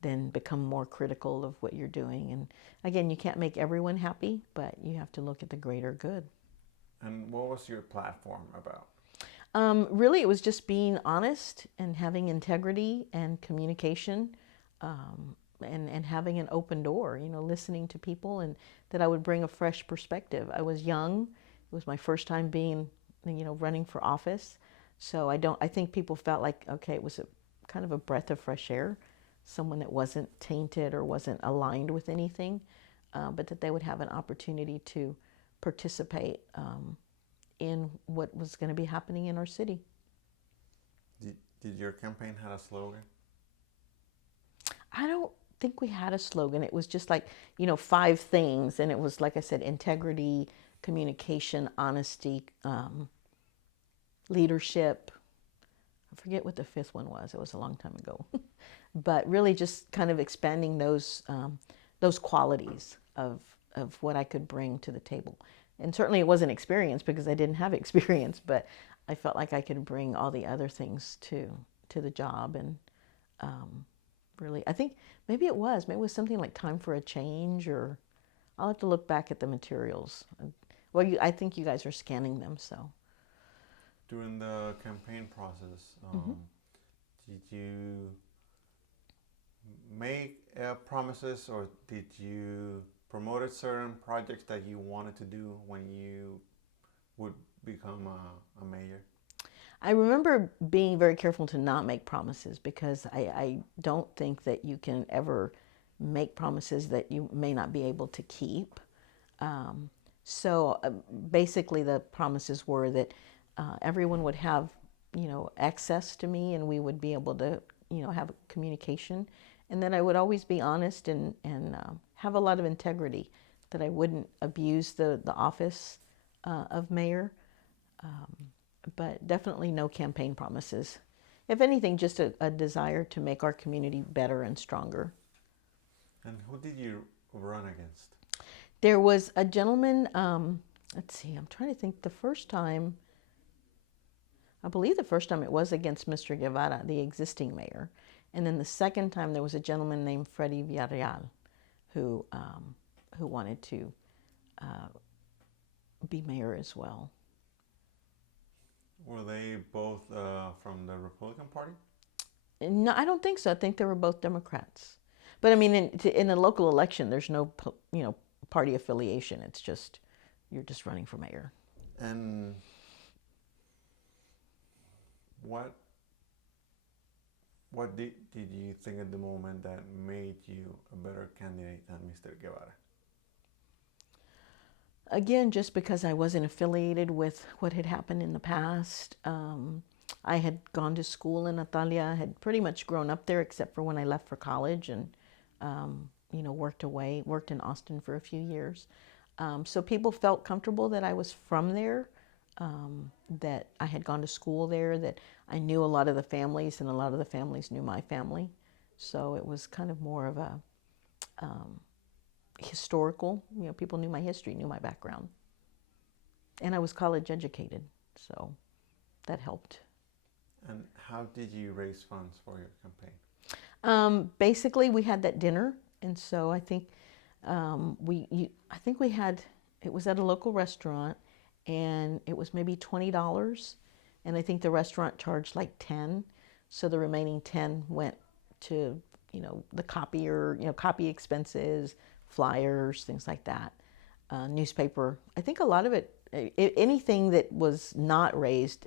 then become more critical of what you're doing. And again, you can't make everyone happy, but you have to look at the greater good. And what was your platform about? Really, it was just being honest and having integrity and communication, and having an open door, listening to people, and that I would bring a fresh perspective. I was young. It was my first time being, running for office. So I think people felt like, okay, it was a kind of a breath of fresh air, someone that wasn't tainted or wasn't aligned with anything, but that they would have an opportunity to participate in what was going to be happening in our city. Did your campaign have a slogan? I don't think we had a slogan. It was just like, 5 things. And it was, like I said, integrity, communication, honesty, leadership. I forget what the 5th one was. It was a long time ago. But really just kind of expanding those qualities of what I could bring to the table. And certainly it wasn't experience because I didn't have experience, but I felt like I could bring all the other things to the job. And really, I think maybe it was something like time for a change, or I'll have to look back at the materials. Well, I think you guys are scanning them, so. During the campaign process, did you make promises, or did you promote certain projects that you wanted to do when you would become a mayor? I remember being very careful to not make promises because I don't think that you can ever make promises that you may not be able to keep. So basically the promises were that everyone would have, access to me, and we would be able to, have communication, and that I would always be honest and have a lot of integrity, that I wouldn't abuse the office of mayor. But definitely no campaign promises. If anything, just a desire to make our community better and stronger. And who did you run against? There was a gentleman, let's see, I'm trying to think. I believe the first time it was against Mr. Guevara, the existing mayor. And then the second time there was a gentleman named Freddie Villarreal who wanted to be mayor as well. Were they both from the Republican Party? No, I don't think so. I think they were both Democrats. But I mean, in a local election, there's no, party affiliation. It's just, you're just running for mayor. And what did you think at the moment that made you a better candidate than Mr. Guevara? Again, just because I wasn't affiliated with what had happened in the past. I had gone to school in Natalia, had pretty much grown up there except for when I left for college, and worked in Austin for a few years. So people felt comfortable that I was from there, that I had gone to school there, that I knew a lot of the families, and a lot of the families knew my family. So it was kind of more of a historical, people knew my history, knew my background. And I was college educated, so that helped. And how did you raise funds for your campaign? Basically, we had that dinner, and so I think it was at a local restaurant, and it was maybe $20, and I think the restaurant charged like 10, so the remaining 10 went to the copier, copy expenses, flyers, things like that, newspaper. I think a lot of it, anything that was not raised,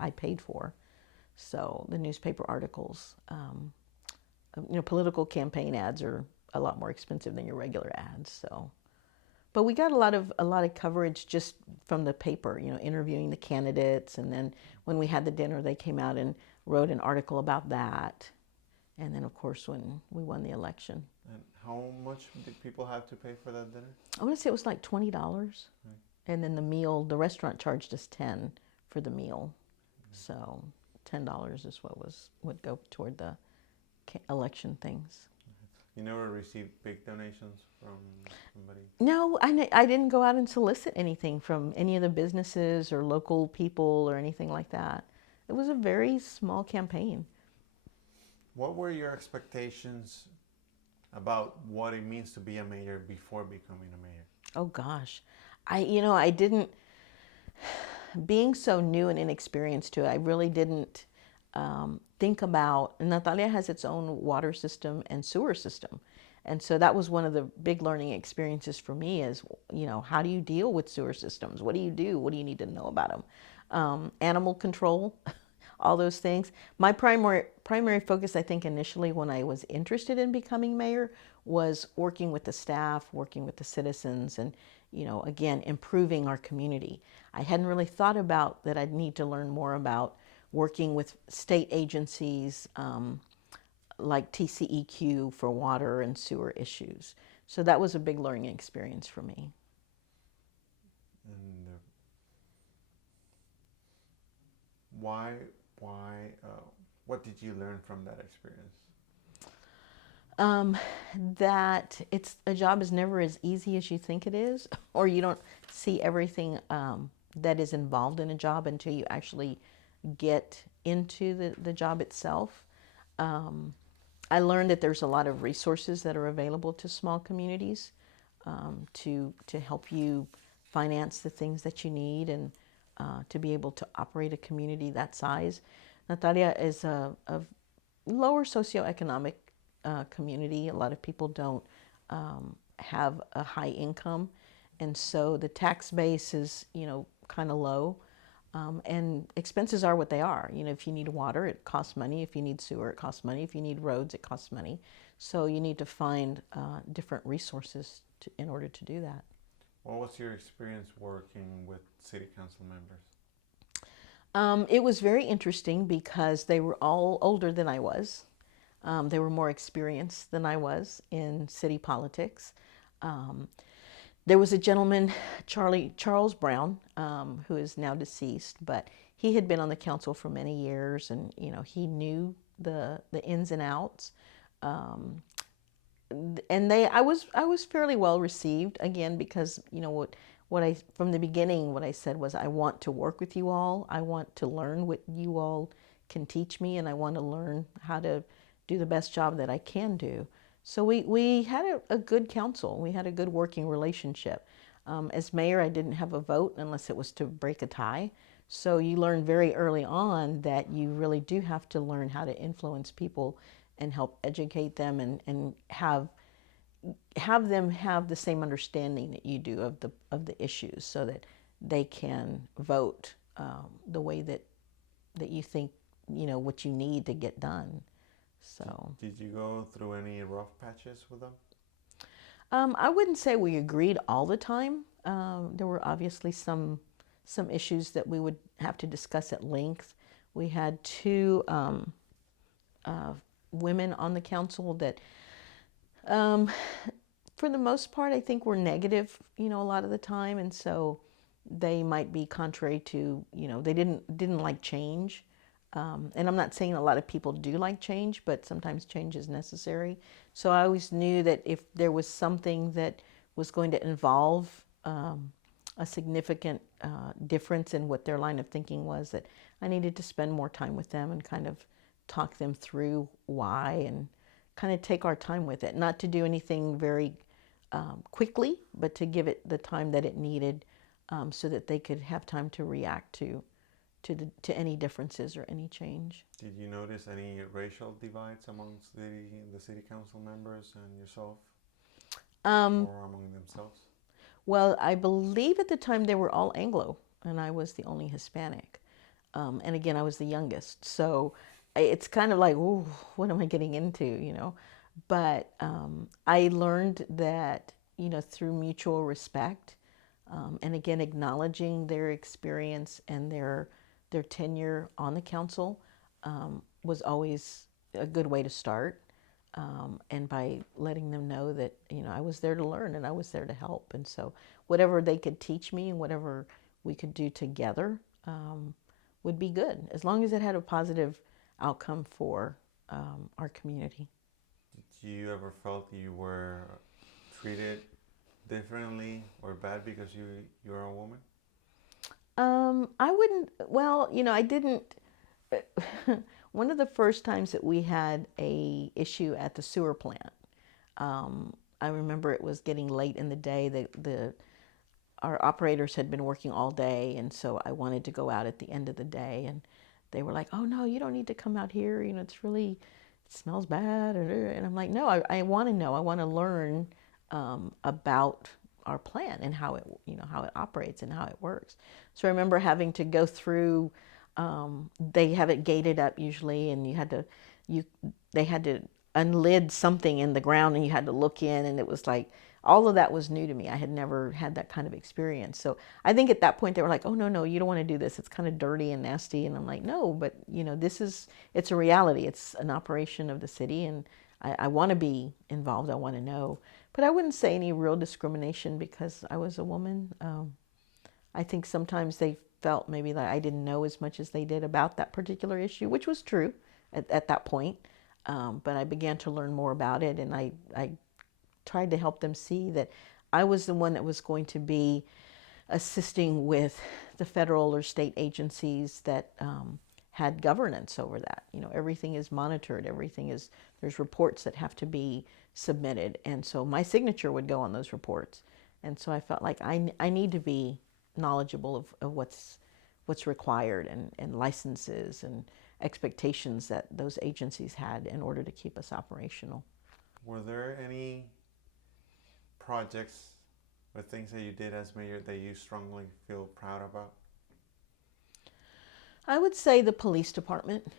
I paid for. So the newspaper articles, political campaign ads are a lot more expensive than your regular ads. So, but we got a lot of coverage just from the paper, interviewing the candidates, and then when we had the dinner, they came out and wrote an article about that. And then, of course, when we won the election. And how much did people have to pay for that dinner? I want to say it was like $20. Right. And then the restaurant charged us $10 for the meal. So $10 is what would go toward the election things. You never received big donations from somebody? No, I didn't go out and solicit anything from any of the businesses or local people or anything like that. It was a very small campaign. What were your expectations about what it means to be a mayor before becoming a mayor? Oh gosh, I didn't. being so new and inexperienced to it, I really didn't think about. Natalia has its own water system and sewer system. And so that was one of the big learning experiences for me is, how do you deal with sewer systems? What do you do? What do you need to know about them? Animal control, all those things. My primary focus, I think, initially when I was interested in becoming mayor was working with the staff, working with the citizens, and again, improving our community. I hadn't really thought about that I'd need to learn more about working with state agencies like TCEQ for water and sewer issues. So that was a big learning experience for me. And why, what did you learn from that experience? That a job is never as easy as you think it is, or you don't see everything that is involved in a job until you actually get into the job itself. I learned that there's a lot of resources that are available to small communities to help you finance the things that you need and to be able to operate a community that size. Natalia is a lower socioeconomic community. A lot of people don't have a high income, and so the tax base is kind of low. And expenses are what they are. If you need water, it costs money. If you need sewer, it costs money. If you need roads, it costs money. So you need to find different resources in order to do that. What was your experience working with city council members? It was very interesting because they were all older than I was. They were more experienced than I was in city politics. There was a gentleman, Charles Brown, who is now deceased, but he had been on the council for many years, and he knew the ins and outs. And I was fairly well received, again, because from the beginning what I said was, I want to work with you all. I want to learn what you all can teach me, and I want to learn how to do the best job that I can do. So we had a good council. We had a good working relationship. As mayor, I didn't have a vote unless it was to break a tie. So you learn very early on that you really do have to learn how to influence people and help educate them and have them have the same understanding that you do of the issues, so that they can vote the way that you think what you need to get done. So did you go through any rough patches with them? I wouldn't say we agreed all the time. There were obviously some issues that we would have to discuss at length. We had two women on the council that, for the most part, I think were negative, a lot of the time, and so they might be contrary to, they didn't like change. And I'm not saying a lot of people do like change, but sometimes change is necessary. So I always knew that if there was something that was going to involve a significant difference in what their line of thinking was, that I needed to spend more time with them and kind of talk them through why, and kind of take our time with it. Not to do anything very quickly, but to give it the time that it needed, so that they could have time to react to any differences or any change. Did you notice any racial divides amongst the city council members and yourself, or among themselves? Well, I believe at the time they were all Anglo, and I was the only Hispanic. And again, I was the youngest. So it's kind of like, ooh, what am I getting into, But I learned that, through mutual respect, and again, acknowledging their experience and their tenure on the council was always a good way to start. And by letting them know that, I was there to learn and I was there to help. And so whatever they could teach me and whatever we could do together would be good, as long as it had a positive outcome for our community. Did you ever felt you were treated differently or bad because you're a woman? I wouldn't, well, I didn't. One of the first times that we had a issue at the sewer plant, I remember it was getting late in the day. our operators had been working all day, and so I wanted to go out at the end of the day, and they were like, "Oh no, you don't need to come out here. You know, it smells bad." And I'm like, "No, I want to know. I want to learn about our plant and how it, how it operates and how it works." So I remember having to go through. They have it gated up usually, and they had to unlid something in the ground, and you had to look in, and it was like all of that was new to me. I had never had that kind of experience. So I think at that point they were like, "Oh no, no, you don't want to do this. It's kind of dirty and nasty." And I'm like, "No, but it's a reality. It's an operation of the city, and I want to be involved. I want to know." But I wouldn't say any real discrimination because I was a woman. I think sometimes they felt maybe that I didn't know as much as they did about that particular issue, which was true at that point. But I began to learn more about it, and I tried to help them see that I was the one that was going to be assisting with the federal or state agencies that had governance over that. Everything is monitored. There's reports that have to be submitted. And so my signature would go on those reports. And so I felt like I need to be knowledgeable of what's required and licenses and expectations that those agencies had in order to keep us operational. Were there any projects or things that you did as mayor that you strongly feel proud about? I would say the police department.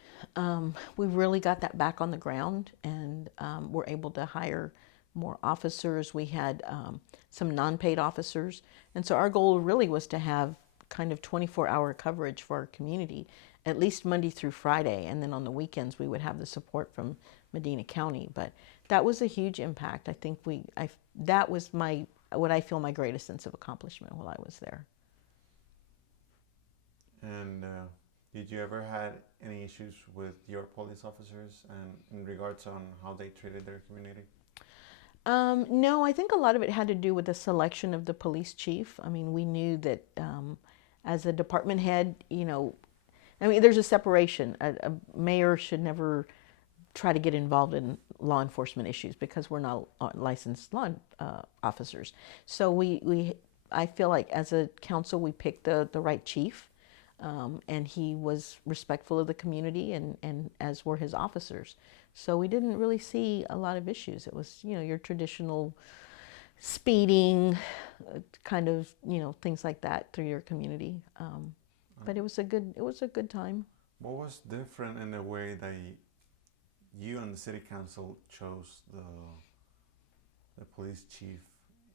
We really got that back on the ground, and were able to hire more officers. We had some non-paid officers, and so our goal really was to have kind of 24-hour coverage for our community, at least Monday through Friday, and then on the weekends we would have the support from Medina County. But that was a huge impact. I think that was what I feel my greatest sense of accomplishment while I was there. And did you ever had any issues with your police officers and in regards on how they treated their community? No, I think a lot of it had to do with the selection of the police chief. I mean, we knew that as a department head, there's a separation. A mayor should never try to get involved in law enforcement issues because we're not licensed law officers. So I feel like as a council, we picked the right chief, and he was respectful of the community, and as were his officers. So we didn't really see a lot of issues. It was, your traditional speeding, kind of, things like that through your community. But it was a good time. What was different in the way that you and the city council chose the police chief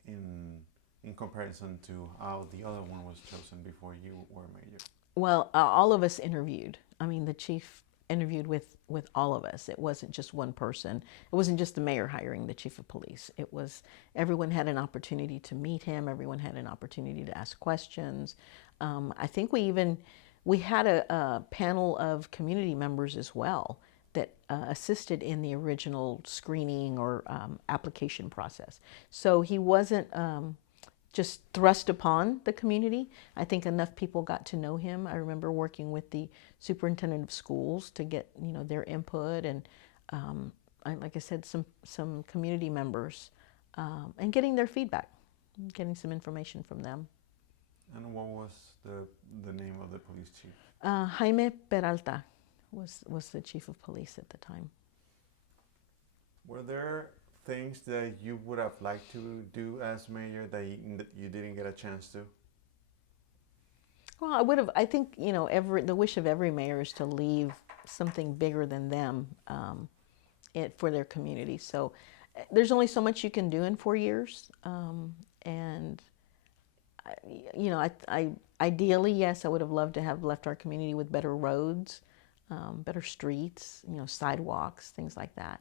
in comparison to how the other one was chosen before you were mayor? Well, all of us interviewed. I mean, the chief interviewed with all of us. It wasn't just one person. It wasn't just the mayor hiring the chief of police. It was everyone had an opportunity to meet him. Everyone had an opportunity to ask questions. I think we had a panel of community members as well that assisted in the original screening or application process. So he wasn't just thrust upon the community. I think enough people got to know him. I remember working with the superintendent of schools to get their input, and like I said, some community members, and getting their feedback, getting some information from them. And what was the name of the police chief? Jaime Peralta was the chief of police at the time. Were there things that you would have liked to do as mayor that you didn't get a chance to? Well, I think, the wish of every mayor is to leave something bigger than them for their community. So there's only so much you can do in 4 years. And, ideally, yes, I would have loved to have left our community with better roads, better streets, sidewalks, things like that.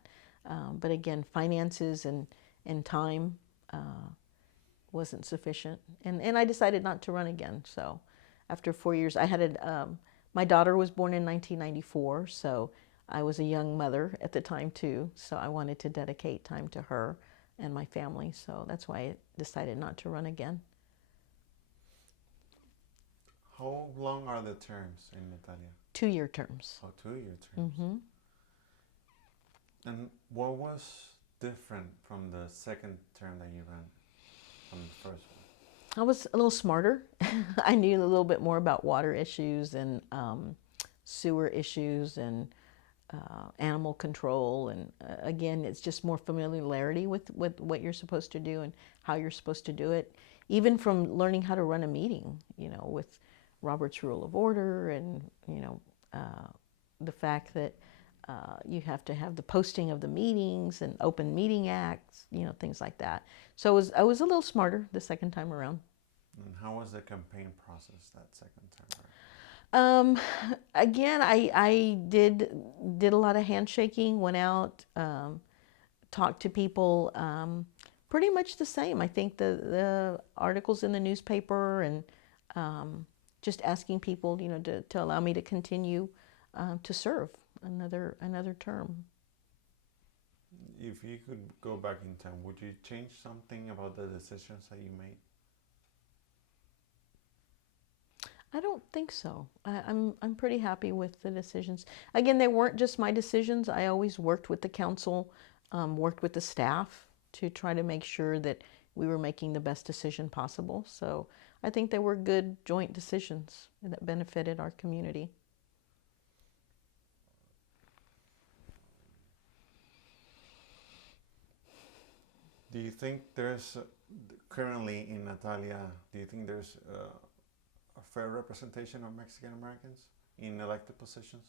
But again, finances and time wasn't sufficient. And I decided not to run again. So after 4 years, my daughter was born in 1994, so I was a young mother at the time too. So I wanted to dedicate time to her and my family. So that's why I decided not to run again. How long are the terms in Natalia? 2-year terms. Oh, 2-year terms. Mm-hmm. And what was different from the second term that you ran from the first one? I was a little smarter. I knew a little bit more about water issues and sewer issues and animal control. And again, it's just more familiarity with what you're supposed to do and how you're supposed to do it. Even from learning how to run a meeting, with Robert's Rule of Order and, the fact that you have to have the posting of the meetings and open meeting acts, things like that. So I was a little smarter the second time around. And how was the campaign process that second time Again, I did a lot of handshaking, went out, talked to people, pretty much the same. I think the articles in the newspaper and just asking people, to allow me to continue to serve another term. If you could go back in time, would you change something about the decisions that you made? I don't think so. I'm pretty happy with the decisions. Again, they weren't just my decisions. I always worked with the council, worked with the staff to try to make sure that we were making the best decision possible. So I think they were good joint decisions that benefited our community. Do you think there's currently in Natalia? Do you think there's a fair representation of Mexican Americans in elected positions?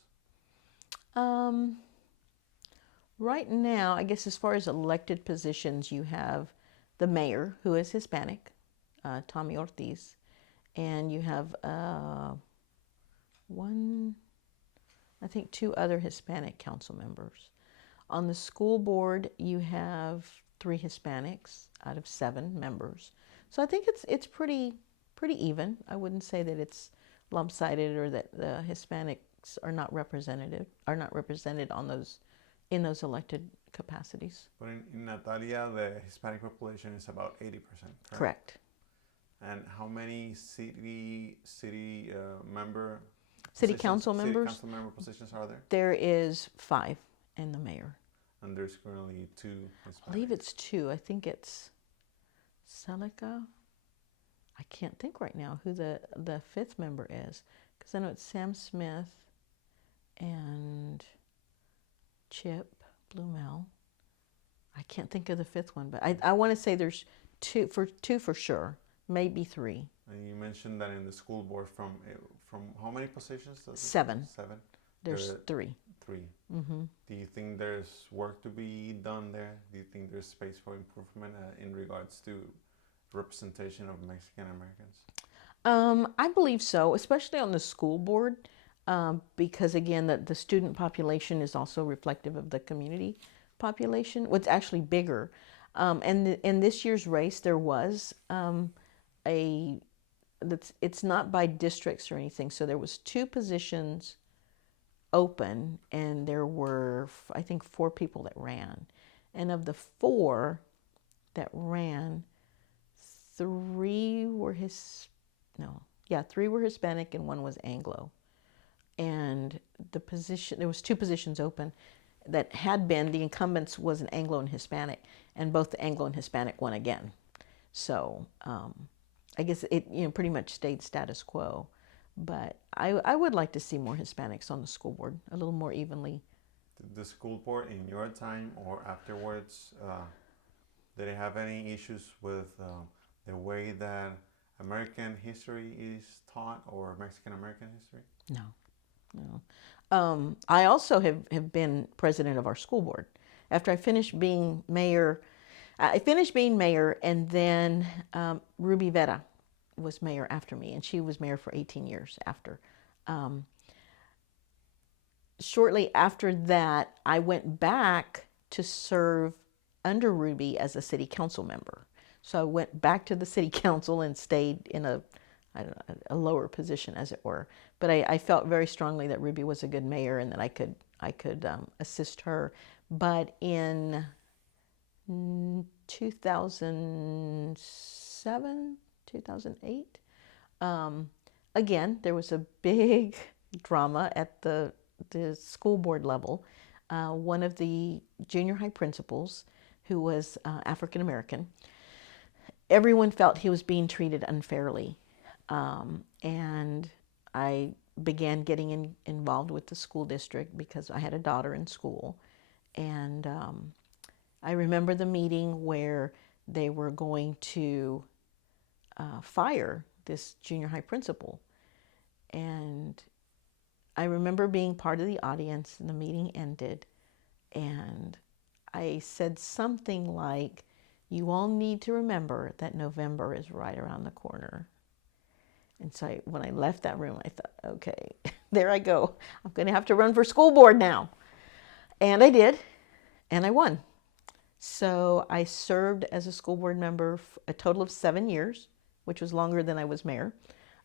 Right now, I guess as far as elected positions, you have the mayor, who is Hispanic, Tommy Ortiz, and you have I think two other Hispanic council members. On the school board, you have 3 Hispanics out of 7 members. So I think it's pretty even. I wouldn't say that it's lopsided or that the Hispanics are not represented in those elected capacities. But in Natalia, the Hispanic population is about 80%. Correct. And how many city council members? City council member positions are there? There is 5 and the mayor. And there's currently 2 Hispanics. I believe it's 2. I think it's Celica. I can't think right now who the 5th member is, because I know it's Sam Smith and Chip Blumel. I can't think of the 5th one, but I want to say there's 2 for sure, maybe 3. And you mentioned that in the school board from how many positions? 7. 7. There's 3. 3. Mm-hmm. Do you think there's work to be done there? Do you think there's space for improvement in regards to representation of Mexican Americans? I believe so, especially on the school board, because again, the student population is also reflective of the community population. What's actually bigger, and in this year's race, there was it's not by districts or anything. So there was 2 positions open, and there were, I think, 4 people that ran, and of the 4 that ran, 3 were 3 were Hispanic and 1 was Anglo. And there was 2 positions open that had been, the incumbents was an Anglo and Hispanic, and both the Anglo and Hispanic won again. So I guess it pretty much stayed status quo. But I would like to see more Hispanics on the school board, a little more evenly. The school board in your time or afterwards, did it have any issues with the way that American history is taught or Mexican American history? No. I also have been president of our school board. After I finished being mayor, and then Ruby Vera was mayor after me, and she was mayor for 18 years after. Shortly after that, I went back to serve under Ruby as a city council member. So I went back to the city council and stayed in a lower position, as it were. But I felt very strongly that Ruby was a good mayor and that I could assist her. But in 2007, 2008, again, there was a big drama at the school board level. One of the junior high principals, who was African American, everyone felt he was being treated unfairly. And I began getting involved with the school district because I had a daughter in school. And I remember the meeting where they were going to fire this junior high principal. And I remember being part of the audience, and the meeting ended. And I said something like, "You all need to remember that November is right around the corner." And so when I left that room, I thought, okay, there I go. I'm going to have to run for school board now. And I did, and I won. So I served as a school board member a total of 7 years, which was longer than I was mayor.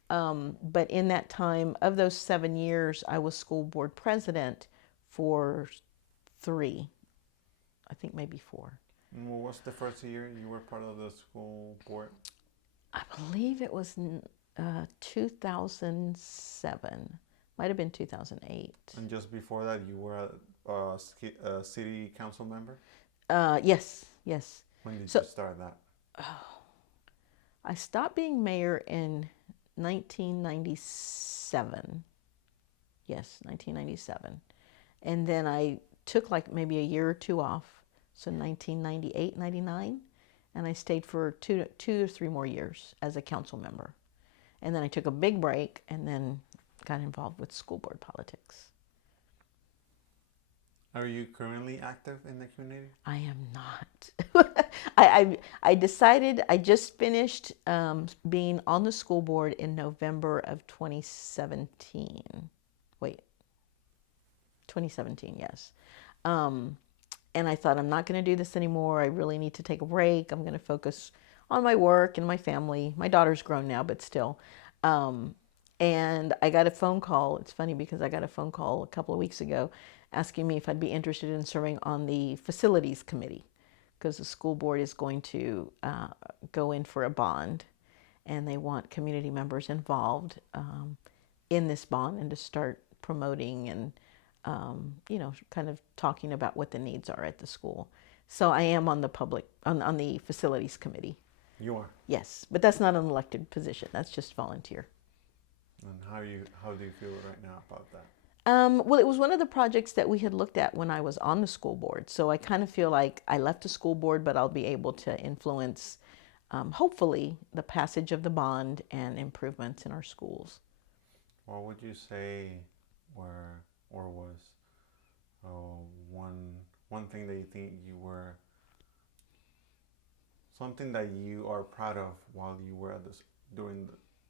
But in that time, of those 7 years, I was school board president for 3, I think maybe 4. What was the first year you were part of the school board? I believe it was 2007. Might have been 2008. And just before that, you were a city council member? Yes. When did you start that? I stopped being mayor in 1997. Yes, 1997. And then I took like maybe a year or 2 off. So 1998, 99. And I stayed for 2 or 3 more years as a council member. And then I took a big break and then got involved with school board politics. Are you currently active in the community? I am not. I decided, I just finished being on the school board in November of 2017. 2017, yes. And I thought, I'm not going to do this anymore. I really need to take a break. I'm going to focus on my work and my family. My daughter's grown now, but still. And I got a phone call. It's funny because I got a phone call a couple of weeks ago asking me if I'd be interested in serving on the facilities committee, because the school board is going to go in for a bond, and they want community members involved in this bond and to start promoting and kind of talking about what the needs are at the school. So I am on the on the facilities committee. You are? Yes, but that's not an elected position. That's just volunteer. And how do you feel right now about that? Well, it was one of the projects that we had looked at when I was on the school board. So I kind of feel like I left the school board, but I'll be able to influence, hopefully, the passage of the bond and improvements in our schools. What would you say were or was one thing that you think you were, something that you are proud of while you were a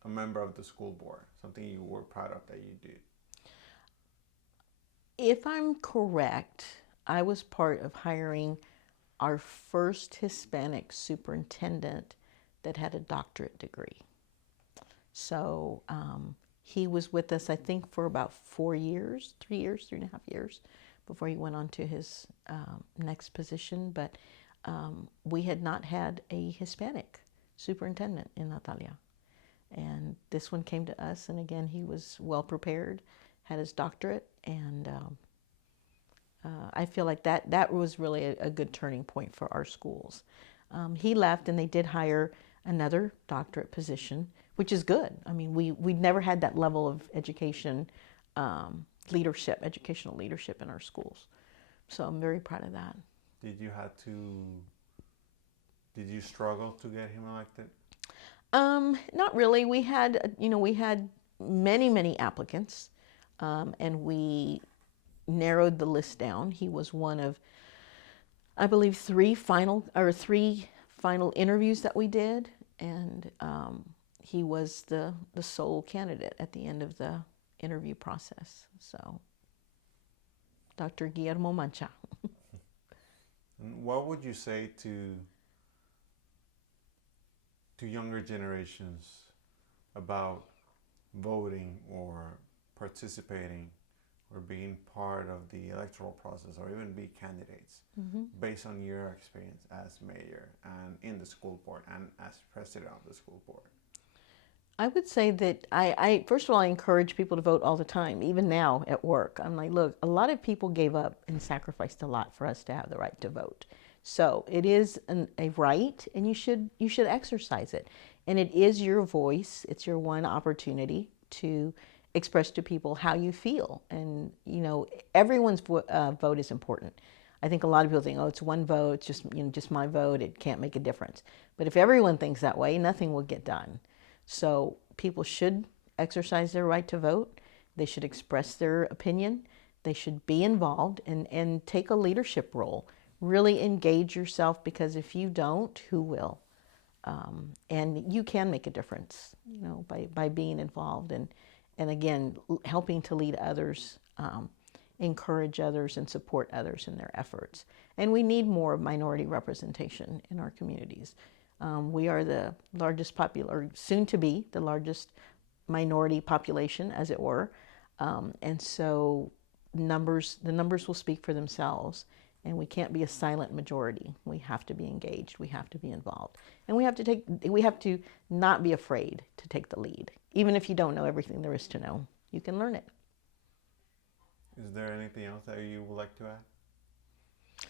member of the school board, something you were proud of that you did? If I'm correct, I was part of hiring our first Hispanic superintendent that had a doctorate degree. So he was with us, I think, for about 4 years, 3.5 years, before he went on to his next position. But we had not had a Hispanic superintendent in Natalia. And this one came to us, and again, he was well prepared, had his doctorate, and I feel like that was really a good turning point for our schools. He left, and they did hire another doctorate position, which is good. I mean, we'd never had that level of education, educational leadership in our schools. So I'm very proud of that. Did you struggle to get him elected? Not really. We had many applicants, and we narrowed the list down. He was one of, I believe, 3 final interviews that we did, and he was the sole candidate at the end of the interview process. So, Dr. Guillermo Mancha. What would you say to younger generations about voting or participating or being part of the electoral process or even be candidates, based on your experience as mayor and in the school board and as president of the school board? I would say that I first of all, I encourage people to vote all the time, even now at work. I'm like, look, a lot of people gave up and sacrificed a lot for us to have the right to vote. So it is a right, and you should exercise it. And it is your voice. It's your one opportunity to express to people how you feel. And everyone's vote is important. I think a lot of people think, oh, it's one vote, it's just my vote. It can't make a difference. But if everyone thinks that way, nothing will get done. So people should exercise their right to vote. They should express their opinion. They should be involved and take a leadership role. Really engage yourself, because if you don't, who will? And you can make a difference, by being involved and again, helping to lead others, encourage others, and support others in their efforts. And we need more minority representation in our communities. We are the largest soon to be the largest minority population, as it were. And so the numbers will speak for themselves. And we can't be a silent majority. We have to be engaged. We have to be involved. And we have to not be afraid to take the lead. Even if you don't know everything there is to know, you can learn it. Is there anything else that you would like to add?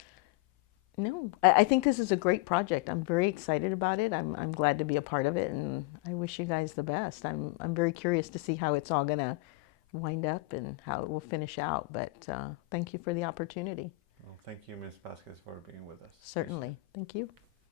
No, I think this is a great project. I'm very excited about it. I'm glad to be a part of it, and I wish you guys the best. I'm very curious to see how it's all going to wind up and how it will finish out. But thank you for the opportunity. Well, thank you, Ms. Vasquez, for being with us. Certainly. Thank you.